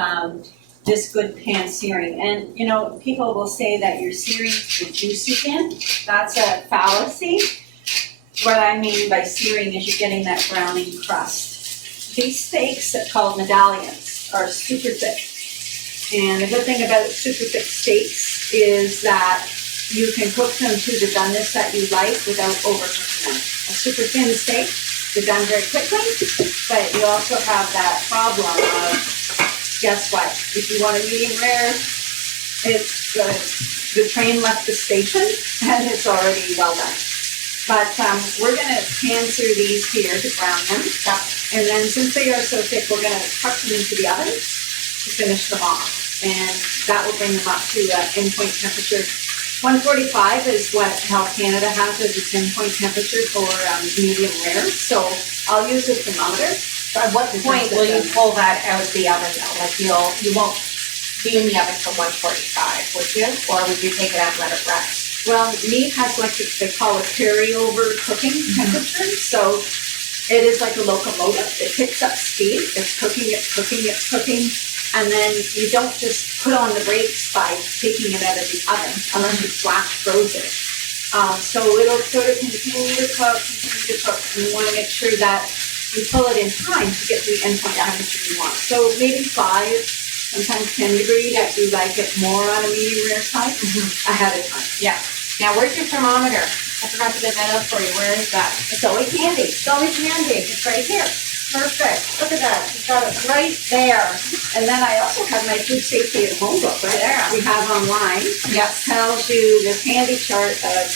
this good pan searing. And people will say that you're searing the juices in. That's a fallacy. What I mean by searing is you're getting that browning crust. These steaks that are called medallions are super thick. And the good thing about super thick steaks is that you can cook them to the doneness that you like without overcooking them. A super thin steak, they're done very quickly, but you also have that problem of, guess what? If you want a medium rare, it's the train left the station and it's already well done. But we're gonna pan through these here to brown them. And then since they are so thick, we're gonna tuck them into the oven to finish them off. And that will bring them up to endpoint temperature. 145 is what Health Canada has as its endpoint temperature for medium rare. So I'll use a thermometer. At what point will you pull that out of the oven though? Like you won't be in the oven for 145, would you? Or would you take it out and let it rest? Well, meat has like they call a carryover cooking temperature. So it is like a locomotive. It picks up speed. It's cooking, it's cooking, it's cooking. And then you don't just put on the brakes by taking it out of the oven unless you flash froze it. So it'll sort of continue to cook. And you want to make sure that you pull it in time to get the endpoint temperature you want. So maybe 5, sometimes 10 degrees if you like it more on a medium rare side ahead of time. Yeah. Now where's your thermometer? I forgot to get that out for you. Where is that? It's always handy. It's always handy. It's right here. Perfect. Look at that. You've got it right there. And then I also have my food safety at home book, right? There. We have online. Yes. Tells you this handy chart of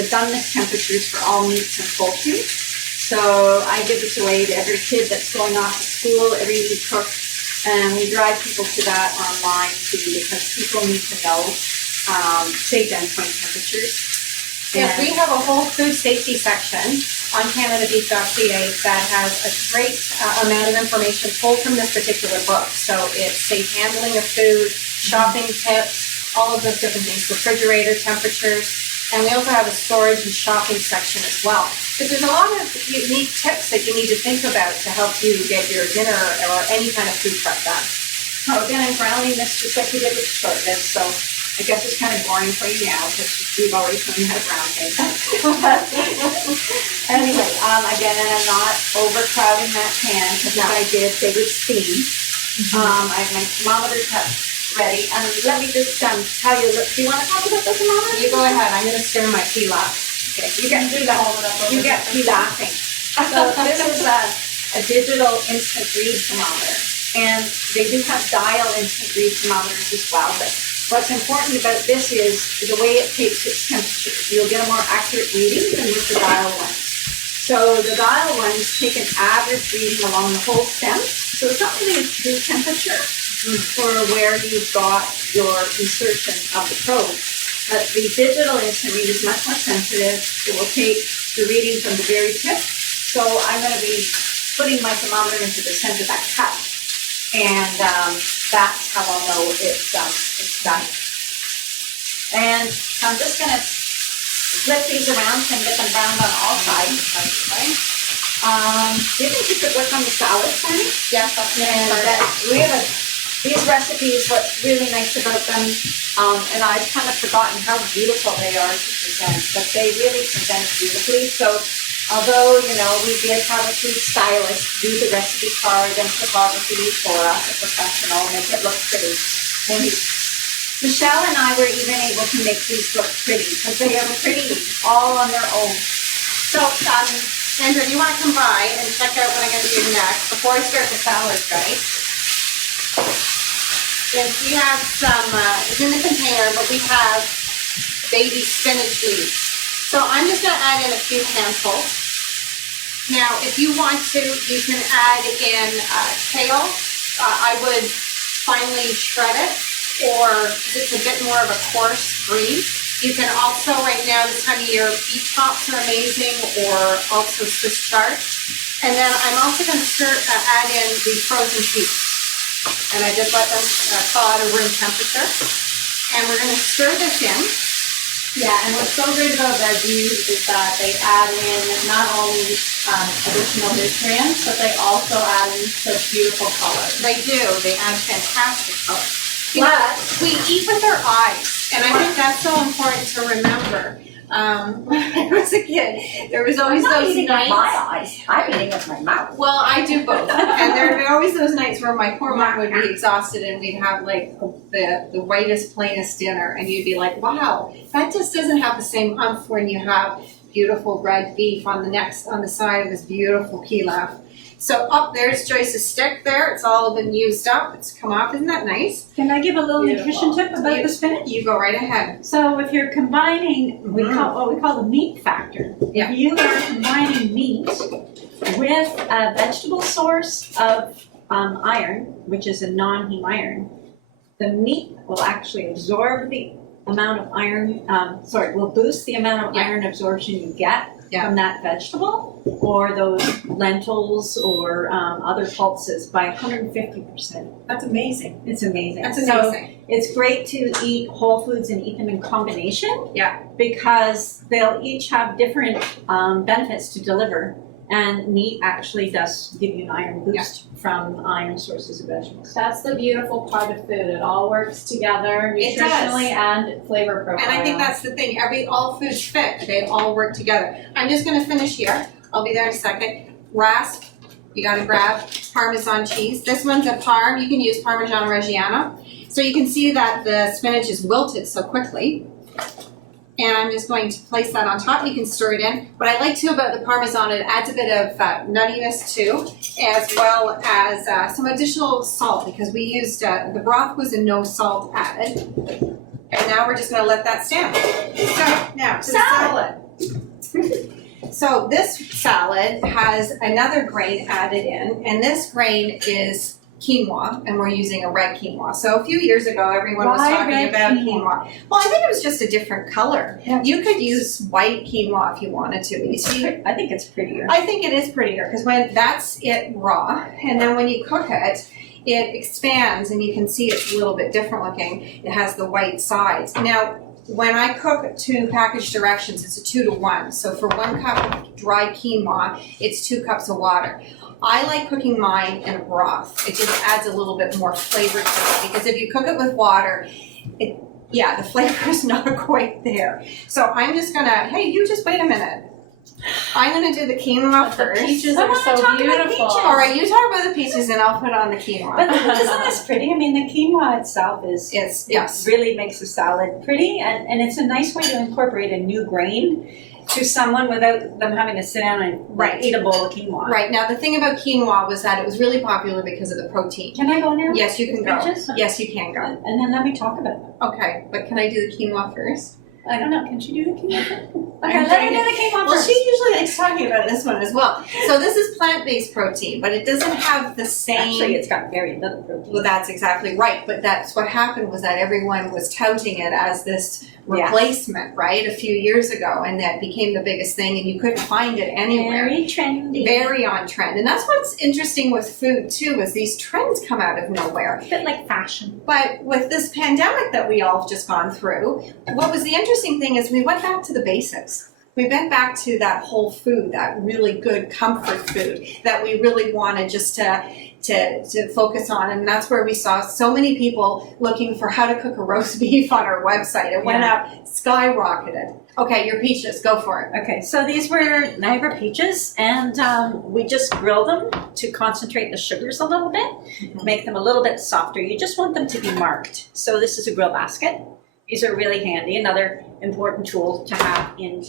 the doneness temperatures for all meats and poultry. So I give this away to every kid that's going off to school, every new cook, and we drive people to that online too because people need to know safe endpoint temperatures. Yes, we have a whole food safety section on CanadaBeef.ca that has a great amount of information pulled from this particular book. So it's safe handling of food, shopping tips, all of those different things, refrigerator temperatures, and we also have a storage and shopping section as well. Because there's a lot of unique tips that you need to think about to help you get your dinner or any kind of food prep done. So again, I'm browning this just like we did with shortbread, so I guess it's kind of boring for you now because we've already shown you how to brown things. Anyway, again, and I'm not overcrowding that pan because if I did, they would steam. I have my thermometer ready, and let me just tell you, do you want to talk about the thermometer? You go ahead, I'm gonna stir my pilaf. Okay, you get pilafing. So this is a digital instant read thermometer, and they do have dial instant read thermometers as well, but what's important about this is the way it takes its temperature. You'll get a more accurate reading than with the dial ones. So the dial ones take an average reading along the whole stem, so it's not really a true temperature for where you've got your insertion of the probe. But the digital instant read is much more sensitive. It will take the reading from the very tip. So I'm going to be putting my thermometer into the center of that cup, and that's how I'll know it's done. And I'm just going to flip these around and get them browned on all sides. Do you think you could work on the salad for me? Yes, that's And these recipes, what's really nice about them, and I've kind of forgotten how beautiful they are to present, but they really present beautifully. So although, we did have a food stylist do the recipe card and photography for us, a professional, make it look pretty. And Michelle and I were even able to make these look pretty because they are pretty all on their own. So, Sandra, do you want to come by and check out what I'm going to do next before I start the salad, right? Yes, we have some, it's in the container, but we have baby spinach leaves. So I'm just going to add in a few handfuls. Now, if you want to, you can add in kale. I would finely shred it, or it's a bit more of a coarse green. You can also, right now, this time of year, beet tops are amazing, or also Swiss chard. And then I'm also going to add in the frozen peas. And I just let them thaw at a room temperature. And we're going to stir this in. Yeah, and what's so great about veggies is that they add in not only additional nutrients, but they also add in such beautiful color. They do. They add fantastic color. But we eat with our eyes, and I think that's so important to remember. When I was a kid, there was always those nights. My eyes. I'm eating with my mouth. Well, I do both, and there would be always those nights where my poor mom would be exhausted, and we'd have like the whitest, plainest dinner, and you'd be like, "Wow, that just doesn't have the same umph when you have beautiful red beef on the side of this beautiful pilaf." So there's Joyce's stick there. It's all been used up. It's come off. Isn't that nice? Can I give a little Beautiful. nutrition tip about the spinach? You go right ahead. So if you're combining what we call the meat factor, Yeah. if you are combining meat with a vegetable source of iron, which is a non-heme iron, the meat will actually absorb the amount of iron, will boost the amount of iron absorption you get from that vegetable, or those lentils or other pulses by 150%. That's amazing. It's amazing. That's So amazing. it's great to eat whole foods and eat them in combination. Yeah. Because they'll each have different benefits to deliver. And meat actually does give you an iron boost from iron sources of vegetables. That's the beautiful part of food. It all works together It does. nutritionally and flavor profile. And I think that's the thing. All foods fit. They all work together. I'm just going to finish here. I'll be there in a second. Rasp. You got to grab Parmesan cheese. This one's a Parm. You can use Parmigiano Reggiano. So you can see that the spinach is wilted so quickly. And I'm just going to place that on top. You can stir it in. What I like too about the Parmesan, it adds a bit of nuttiness too, as well as some additional salt, because we used, the broth was a no salt added. And now we're just going to let that stand. So now to the salad. So this salad has another grain added in, and this grain is quinoa, and we're using a red quinoa. So a few years ago, everyone was talking about quinoa. Well, I think it was just a different color. Yeah. You could use white quinoa if you wanted to. You see, I think it's prettier. I think it is prettier because when that's it raw, and then when you cook it, it expands, and you can see it's a little bit different looking. It has the white sides. Now, when I cook to package directions, it's a 2-to-1. So for 1 cup of dry quinoa, it's 2 cups of water. I like cooking mine in a broth. It just adds a little bit more flavor to it, because if you cook it with water, the flavor is not quite there. So I'm just gonna, hey, you just wait a minute. I'm gonna do the quinoa The first. peaches I are wanna so talk about beautiful. peaches. All right, you talk about the peaches and I'll put on the quinoa. But isn't this pretty? I mean, the quinoa itself is, Yes. it really makes the salad pretty, and it's a nice way to incorporate a new grain to someone without them having to sit down and Right. eat a bowl of quinoa. Right, now the thing about quinoa was that it was really popular because of the protein. Can I go now? Yes, you can go. Peaches? Yes, you can go. And then let me talk about it. Okay, but can I do the quinoa first? I don't know, can she do the quinoa first? Okay, I'm let her doing do the quinoa Well, first. she usually likes talking about this one as well. So this is plant-based protein, but it doesn't have the same. Actually, it's got very little protein. Well, that's exactly right. But that's what happened was that everyone was touting it as this replacement, right, a few years ago, and that became the biggest thing, and you couldn't find it anywhere. Very trendy. Very on trend. And that's what's interesting with food too, is these trends come out of nowhere. A bit like fashion. But with this pandemic that we all have just gone through, what was the interesting thing is we went back to the basics. We went back to that whole food, that really good comfort food that we really wanted just to focus on, and that's where we saw so many people looking for how to cook a roast beef on our website. It went up, skyrocketed. Okay, your peaches, go for it. Okay, so these were Niagara peaches, and we just grill them to concentrate the sugars a little bit, make them a little bit softer. You just want them to be marked. So this is a grill basket. These are really handy, another important tool to have in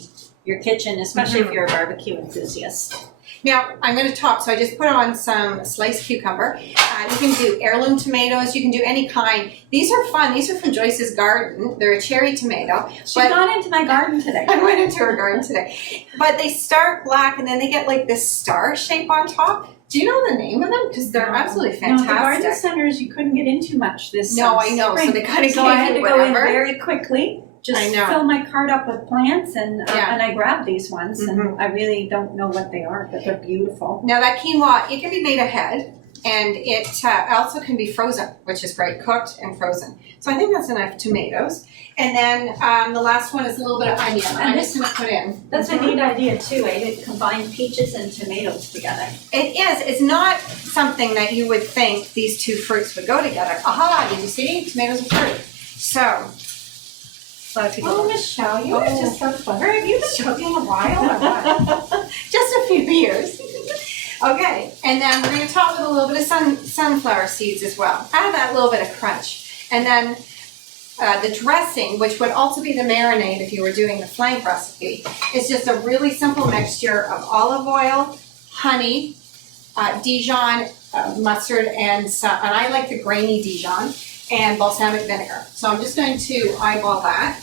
your kitchen, especially if you're a barbecue enthusiast. Now, I'm going to top, so I just put on some sliced cucumber. You can do heirloom tomatoes, you can do any kind. These are fun, these are from Joyce's garden. They're a cherry tomato. She's gone into my garden today. I went into her garden today. But they start black and then they get like this star shape on top. Do you know the name of them? Because they're absolutely fantastic. No, the garden centers, you couldn't get into much this No, I know, spring. so they kind of So I had to go in whatever. very quickly. Just I know. fill my cart up with plants, and Yeah. and I grabbed these ones, and I really don't know what they are, but they're beautiful. Now that quinoa, it can be made ahead, and it also can be frozen, which is great, cooked and frozen. So I think that's enough tomatoes. And then the last one is a little bit of onion. I'm just going to put in. That's a neat idea too, to combine peaches and tomatoes together. It is. It's not something that you would think these two fruits would go together. Aha, did you see? Tomatoes and fruit. So, a lot of people. Oh, Michelle, you are just so clever. Have you been cooking a while or what? Just a few years. Okay, and then we're going to top with a little bit of sunflower seeds as well. Add that little bit of crunch. And then the dressing, which would also be the marinade if you were doing the flank recipe, is just a really simple mixture of olive oil, honey, Dijon mustard, and I like the grainy Dijon, and balsamic vinegar. So I'm just going to eyeball that.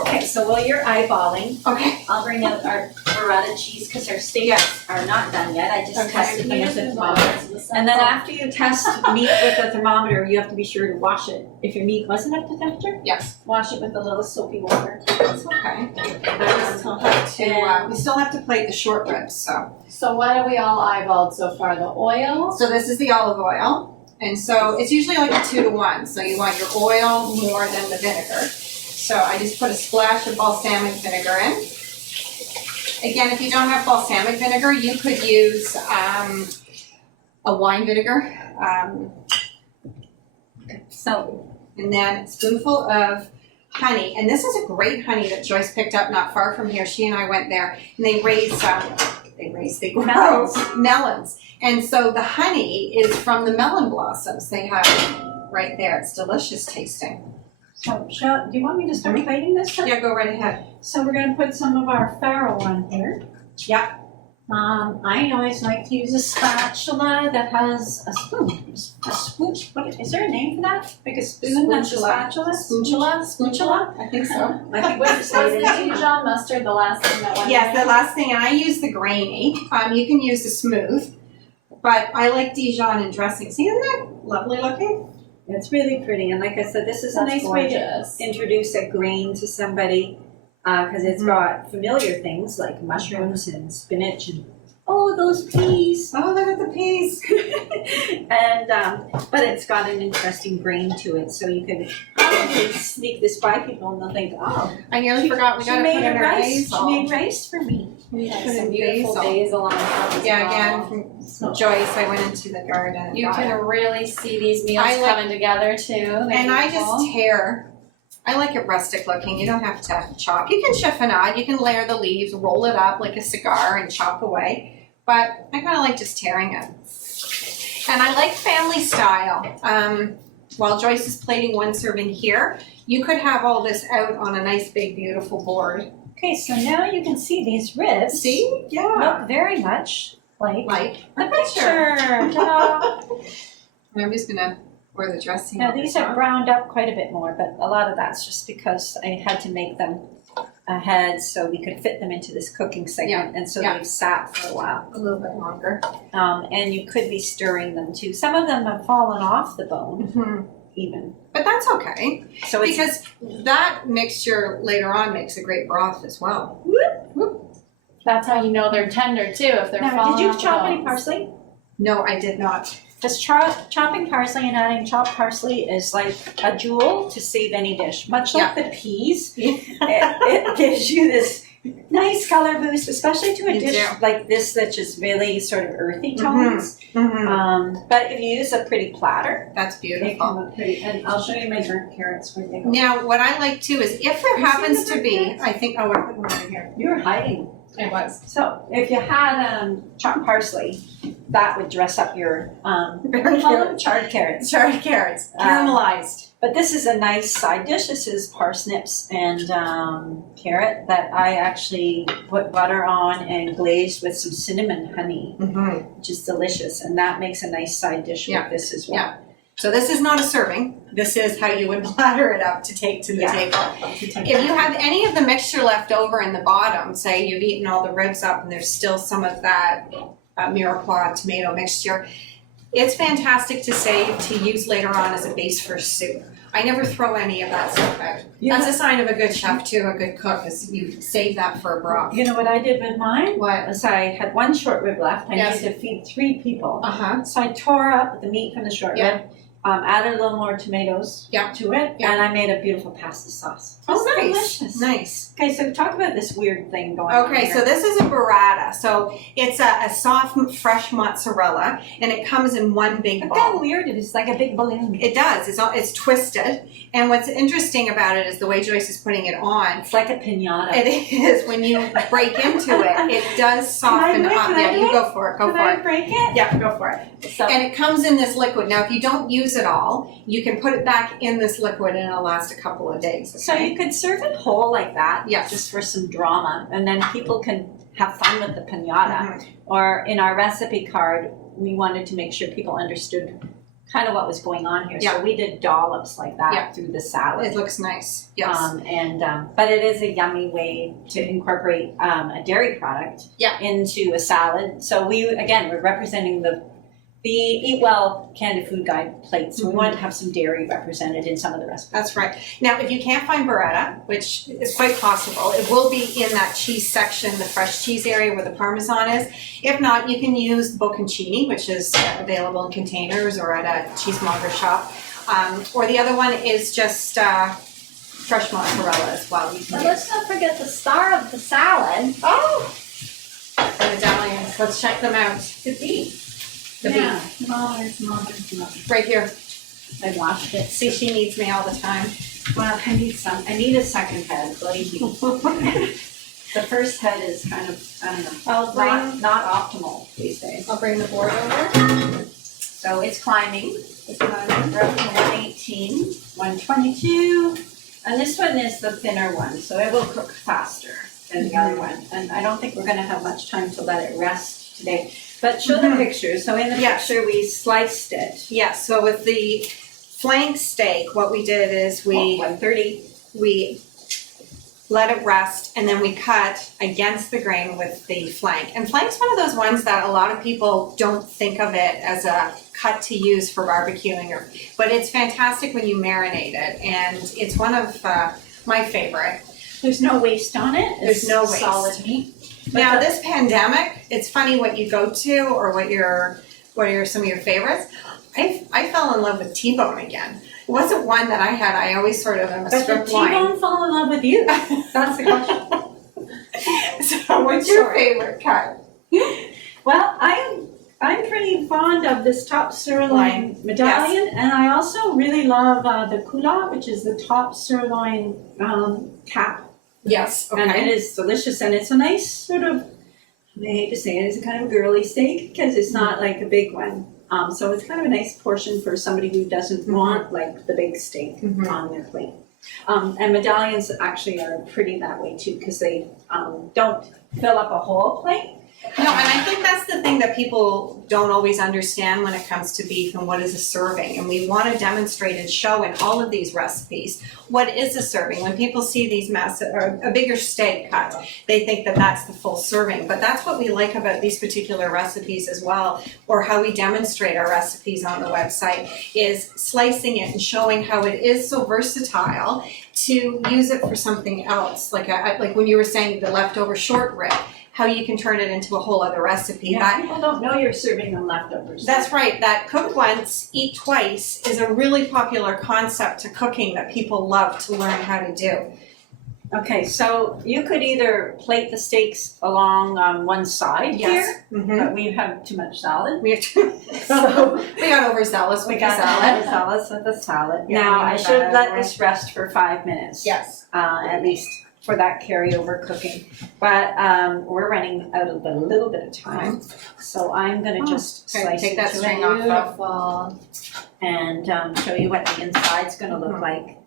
Okay, so while you're eyeballing, Okay. I'll bring out our burrata cheese because our steaks are not done yet. I just tested them with a thermometer. And then after you test meat with a thermometer, you have to be sure to wash it. If your meat wasn't up to temperature, Yes. wash it with a little soapy water. That's okay. We still have to plate the short ribs, so. So what have we all eyeballed so far? The oil? So this is the olive oil. And so it's usually like a 2-to-1. So you want your oil more than the vinegar. So I just put a splash of balsamic vinegar in. Again, if you don't have balsamic vinegar, you could use a wine vinegar. And then a spoonful of honey. And this is a great honey that Joyce picked up not far from here. She and I went there, and they grow melons. And so the honey is from the melon blossoms. They have it right there. It's delicious tasting. So, Michelle, do you want me to start plating this stuff? Yeah, go right ahead. So we're going to put some of our farro on here. Yeah. I always like to use a spatula that has a spoon. Is there a name for that? Like a spoon that's a spatula? Spoonchula? I think so. I think Was the Dijon mustard the last thing that went Yes, in the there? last thing, and I use the grainy. You can use the smooth, but I like Dijon and dressing. See, isn't that lovely looking? It's really pretty, and like I said, this is a That's nice way to gorgeous. introduce a grain to somebody because it's got familiar things like mushrooms and spinach and those peas. Oh, look at the peas. And but it's got an interesting grain to it, so you can probably sneak this by people and they'll think, oh, I nearly forgot we she got to made put in a our rice. basil. She made rice for me. We Yeah, put some in beautiful basil. basil on top as Yeah, well. again, from Joyce, I went into the garden and You got can it. really see these meals I like- coming together too. They're And I beautiful. just tear I like it rustic looking. You don't have to chop. You can chiffonade, you can layer the leaves, roll it up like a cigar and chop away. But I kind of like just tearing it. And I like family style. While Joyce is plating one serving here, you could have all this out on a nice big beautiful board. Okay, so now you can see these ribs. See? Yeah. Look very much like The picture. Ta-da. I'm just gonna pour the dressing. Now on these this are one. browned up quite a bit more, but a lot of that's just because I had to make them ahead so we could fit them into this cooking segment, and so Yeah. they've sat for a while. A little bit longer. And you could be stirring them too. Some of them have fallen off the bone, Mm-hmm. even. But that's okay, So it's because that mixture later on makes a great broth as well. That's how you know they're tender too, if they're now, falling did you off the chop any bones. parsley? No, I did not. Because chopping parsley and adding chopped parsley is like a jewel to save any dish. Much like the peas, it gives you this nice color boost, especially to a You dish do. like this that's just really sort of earthy tones. Mm-hmm. But if you use a pretty platter, That's they can beautiful. look pretty. And I'll show you my burnt carrots when they go. Now, what I like too is if there You see happens the to be, difference? I think, oh, I put one over here. You're hiding. It was. So if you had chopped parsley, that would dress up your charred carrots. Charred carrots, caramelized. But this is a nice side dish. This is parsnips and carrot that I actually put butter on and glazed with some cinnamon honey, Mm-hmm. which is delicious. And that makes a nice side dish Yeah. with this as well. Yeah. So this is not a serving. This is how you would platter it up to take to the Yeah. table. If you have any of the mixture left over in the bottom, say you've eaten all the ribs up and there's still some of that mirepoix tomato mixture, it's fantastic to save to use later on as a base for soup. I never throw any of that stuff out. You That's know, a sign of a good chef too, a good cook, is you save that for a broth. you know what I did with mine? What? Was I had one short rib left. I Yes. needed to feed 3 people. Uh-huh. So I tore up the meat from the short Yeah. rib, added a little more tomatoes Yeah. to it, Yeah. and I made a beautiful pasta sauce. Oh, It's nice. delicious. Nice. Okay, so talk about this weird thing going on Okay, here. so this is a burrata. So it's a soft, fresh mozzarella, and it comes in one big Look how ball. weird it is. It's like a big balloon. It does. It's twisted. And what's interesting about it is the way Joyce is putting it on. It's like a piñata. It is, when you break into it, it does soften do it? up. Can I Yeah, do you it? go for it. Go Can for I it. break it? Yeah, go for it. So, And it comes in this liquid. Now, if you don't use it all, you can put it back in this liquid and it'll last a couple of days. so Okay? you could serve it whole like that, Yes. just for some drama, and then people can have fun with the piñata. Mhm. Or in our recipe card, we wanted to make sure people understood kind of what was going on here. Yeah. So we did dollops like that Yeah. through the salad. It looks nice. Yes. But it is a yummy way to incorporate a dairy product Yeah. into a salad. So we're representing the Eat Well Candid Food Guide plate. So we Mhm. wanted to have some dairy represented in some of the recipes. That's right. Now, if you can't find burrata, which is quite possible, it will be in that cheese section, the fresh cheese area where the Parmesan is. If not, you can use bocconcini, which is available in containers or at a cheesemonger shop. Or the other one is just fresh mozzarella as well. You can But use. let's not forget the star of the salad. Oh! The medallions. Let's check them out. The beef. The Yeah. beef. No, it's not. Right here. I washed it. See, she needs me all the time. Well, I need a second head, believe me. The first head is kind of, I don't know, I'll bring, not optimal these days. I'll bring the board over. So it's climbing. We're up to 118, 122, and this one is the thinner one, so it will cook faster than the other one. And I don't think we're gonna have much time to let it rest today. But show the picture. So in the Yes. picture, we sliced it. Yeah, so with the flank steak, what we did is we 130. let it rest, and then we cut against the grain with the flank. And flank's one of those ones that a lot of people don't think of it as a cut to use for barbecuing, but it's fantastic when you marinate it, and it's one of my favorite. There's no waste on it. There's It's no waste. solid meat. Now, this pandemic, it's funny what you go to or what are some of your favorites. I fell in love with T-bone again. It wasn't one that I had. I always sort of am a But the strip line. T-bone fall in love with you. That's the question. So what's your favorite cut? Well, I I'm pretty fond of this top sirloin medallion, and I also really love the kula, which is the top sirloin cap. Yes, And it okay. is delicious, and it's a nice sort of, I hate to say it, it's a kind of girly steak because it's not like a big one. So it's kind of a nice portion for somebody who doesn't want like the big steak on their plate. And medallions actually are pretty that way too because they don't fill up a whole plate. No, and I think that's the thing that people don't always understand when it comes to beef and what is a serving. And we want to demonstrate and show in all of these recipes what is a serving. When people see these massive or a bigger steak cut, they think that that's the full serving. But that's what we like about these particular recipes as well, or how we demonstrate our recipes on the website, is slicing it and showing how it is so versatile to use it for something else. Like when you were saying the leftover short rib, how you can turn it into a whole other recipe. Yeah, people don't know you're serving them leftovers. That's right. That cook once, eat twice is a really popular concept to cooking that people love to learn how to do. Okay, so you could either plate the steaks along on one side here, but we have too much salad. We have to, so we got overzealous with the salad. Overzealous with the salad. Yeah, Now, we I need should that let over. this rest for 5 minutes. Yes. At least for that carryover cooking. But we're running out of a little bit of time, so I'm gonna just Okay, slice take it that to string it off. and show you what the inside's gonna look like.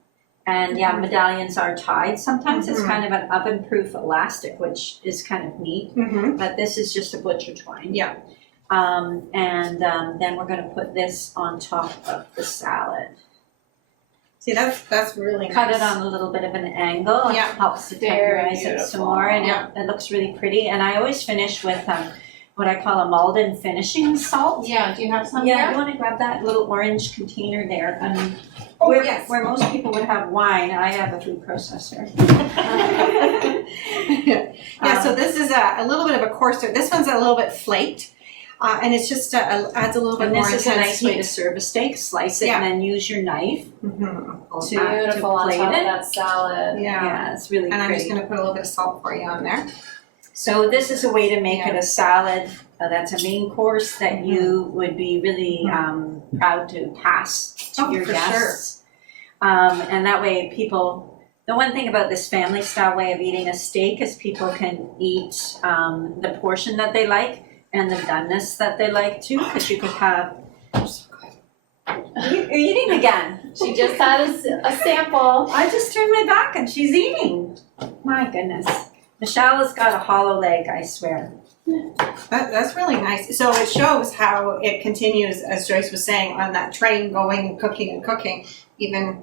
And yeah, medallions are tied. Sometimes it's kind of an oven-proof elastic, which is kind of neat. But this is just a butcher twine. Yeah. Then we're gonna put this on top of the salad. See, that's really Cut nice. it on a little bit of an angle. Yeah. It helps to Very tenderize it some beautiful. more, and Yeah. it looks really pretty. And I always finish with what I call a Malden finishing salt. Yeah, do you have some Yeah, here? you want to grab that little orange container there. Oh, where, yes. where most people would have wine, I have a food processor. Yeah, so this is a little bit of a coarser. This one's a little bit flaked, and it's just adds a little bit And more this is a intense nice way to heat. serve a steak. Slice it Yeah. and then use your knife to Beautiful on plate top of it. that salad. Yeah, It's really and I'm pretty. just going to put a little bit of salt for you on there. So this is a way to make Yeah. it a salad that's a main course that you would be really proud to pass to Oh, your for guests. And that way people, the one thing about this family style way of eating a steak is people can eat the portion that they like and the doneness that they like too, because you could have, you're eating again. She just had a sample. I just turned my back and she's eating. My goodness. Michelle has got a hollow leg, I swear. That's really nice. So it shows how it continues, as Joyce was saying, on that train going and cooking, even.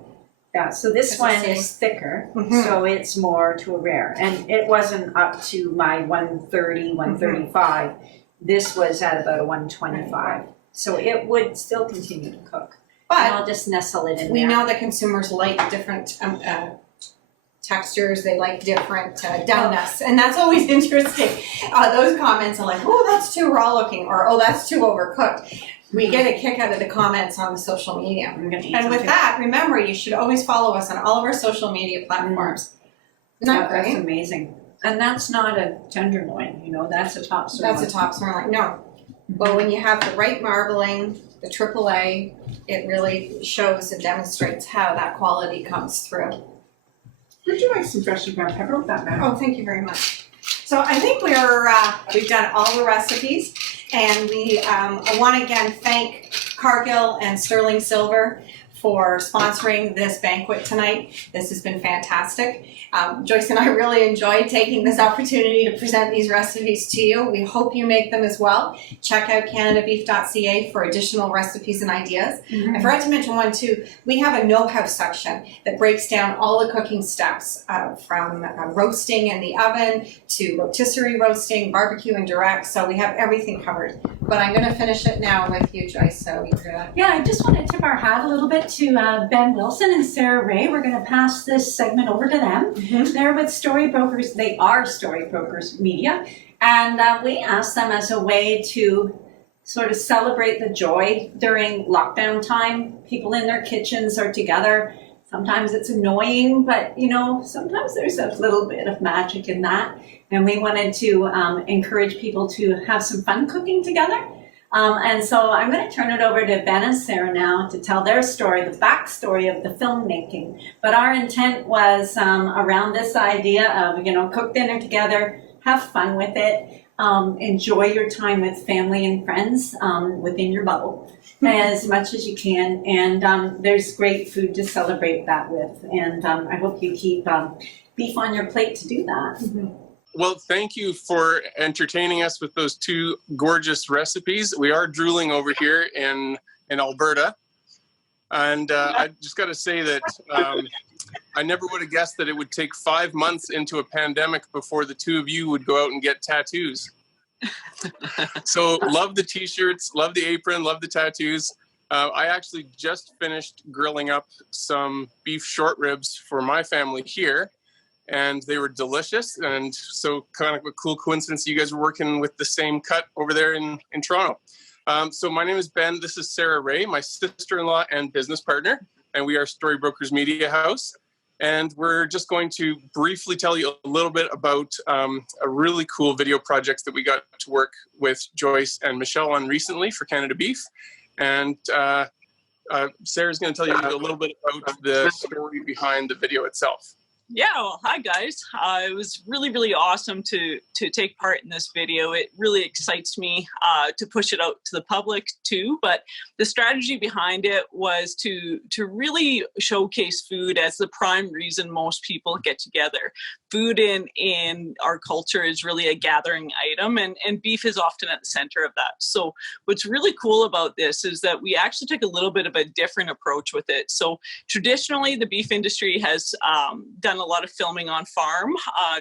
Yeah, so this As a one steak. is thicker, Mhm. so it's more to a rare. And it wasn't up to my 130, 135. This was at about a 125. So it would still continue to cook. And But I'll just nestle it in we there. know that consumers like different textures, they like different doneness, and that's always interesting. Those comments are like, oh, that's too raw looking, or oh, that's too overcooked. We get a kick out of the comments on the social media. I'm gonna eat And with something. that, remember, you should always follow us on all of our social media platforms. Isn't that That's great? amazing. And that's not a tenderloin, that's a top sirloin. That's a top sirloin. No. But when you have the right marbling, the AAA, it really shows and demonstrates how that quality comes through. Would you like some fresh ground pepper with that, Oh, thank you very much. So I think we've done all the recipes, and I want to again thank Cargill and Sterling Silver for sponsoring this banquet tonight. This has been fantastic. Joyce and I really enjoyed taking this opportunity to present these recipes to you. We hope you make them as well. Check out canadabeef.ca for additional recipes and ideas. I forgot to mention one too. We have a know-how section that breaks down all the cooking steps from roasting in the oven to rotisserie roasting, barbecue and direct. So we have everything covered. But I'm going to finish it now with you, Joyce. So you're gonna... Yeah, I just want to tip our hat a little bit to Ben Wilson and Sarah Ray. We're going to pass this segment over to them. They're with Storybrokers. They are Storybrokers Media. And we asked them as a way to sort of celebrate the joy during lockdown time. People in their kitchens are together. Sometimes it's annoying, but sometimes there's a little bit of magic in that. And we wanted to encourage people to have some fun cooking together. And so I'm going to turn it over to Ben and Sarah now to tell their story, the backstory of the filmmaking. But our intent was around this idea of, cook dinner together, have fun with it, enjoy your time with family and friends within your bubble as much as you can. And there's great food to celebrate that with. And I hope you keep beef on your plate to do that. Mm-hmm. Well, thank you for entertaining us with those two gorgeous recipes. We are drooling over here in Alberta. And I just got to say that I never would have guessed that it would take 5 months into a pandemic before the two of you would go out and get tattoos. So love the t-shirts, love the apron, love the tattoos. I actually just finished grilling up some beef short ribs for my family here, and they were delicious. And so kind of a cool coincidence you guys were working with the same cut over there in Toronto. So my name is Ben. This is Sarah Ray, my sister-in-law and business partner, and we are Storybrokers Media House. And we're just going to briefly tell you a little bit about a really cool video project that we got to work with Joyce and Michele on recently for Canada Beef. And Sarah's going to tell you a little bit about the story behind the video itself. Yeah, well, hi guys. It was really, really awesome to take part in this video. It really excites me to push it out to the public too. But the strategy behind it was to really showcase food as the prime reason most people get together. Food in our culture is really a gathering item, and beef is often at the center of that. So what's really cool about this is that we actually took a little bit of a different approach with it. So traditionally, the beef industry has done a lot of filming on farm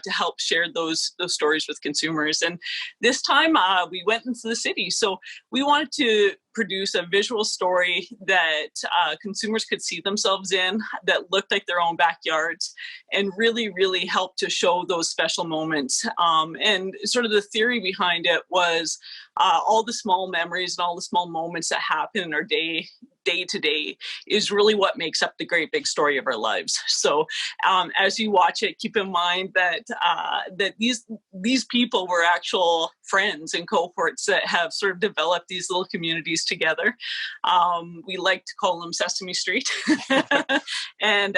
to help share those stories with consumers. And this time we went into the city. So we wanted to produce a visual story that consumers could see themselves in, that looked like their own backyards, and really, really helped to show those special moments. And sort of the theory behind it was all the small memories and all the small moments that happen in our day to day is really what makes up the great big story of our lives. So as you watch it, keep in mind that that these people were actual friends and cohorts that have sort of developed these little communities together. We like to call them Sesame Street. And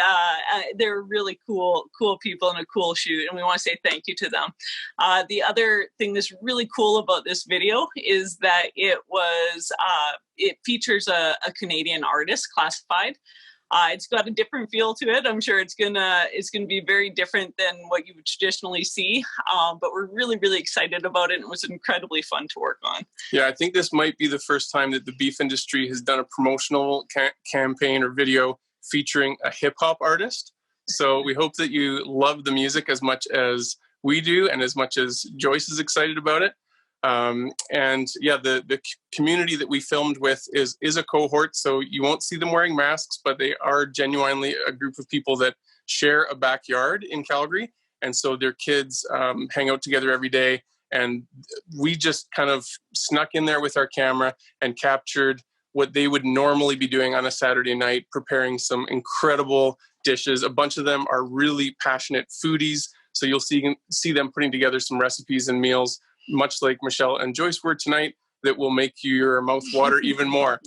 they're really cool people and a cool shoot, and we want to say thank you to them. The other thing that's really cool about this video is that it features a Canadian artist classified. It's got a different feel to it. I'm sure it's gonna be very different than what you would traditionally see. But we're really, really excited about it. And it was incredibly fun to work on. Yeah, I think this might be the first time that the beef industry has done a promotional campaign or video featuring a hip hop artist. So we hope that you love the music as much as we do, and as much as Joyce is excited about it. And yeah, the community that we filmed with is a cohort, so you won't see them wearing masks, but they are genuinely a group of people that share a backyard in Calgary, and so their kids hang out together every day, and we just kind of snuck in there with our camera and captured what they would normally be doing on a Saturday night, preparing some incredible dishes. A bunch of them are really passionate foodies, so you'll see them putting together some recipes and meals, much like Michele and Joyce were tonight, that will make your mouth water even more.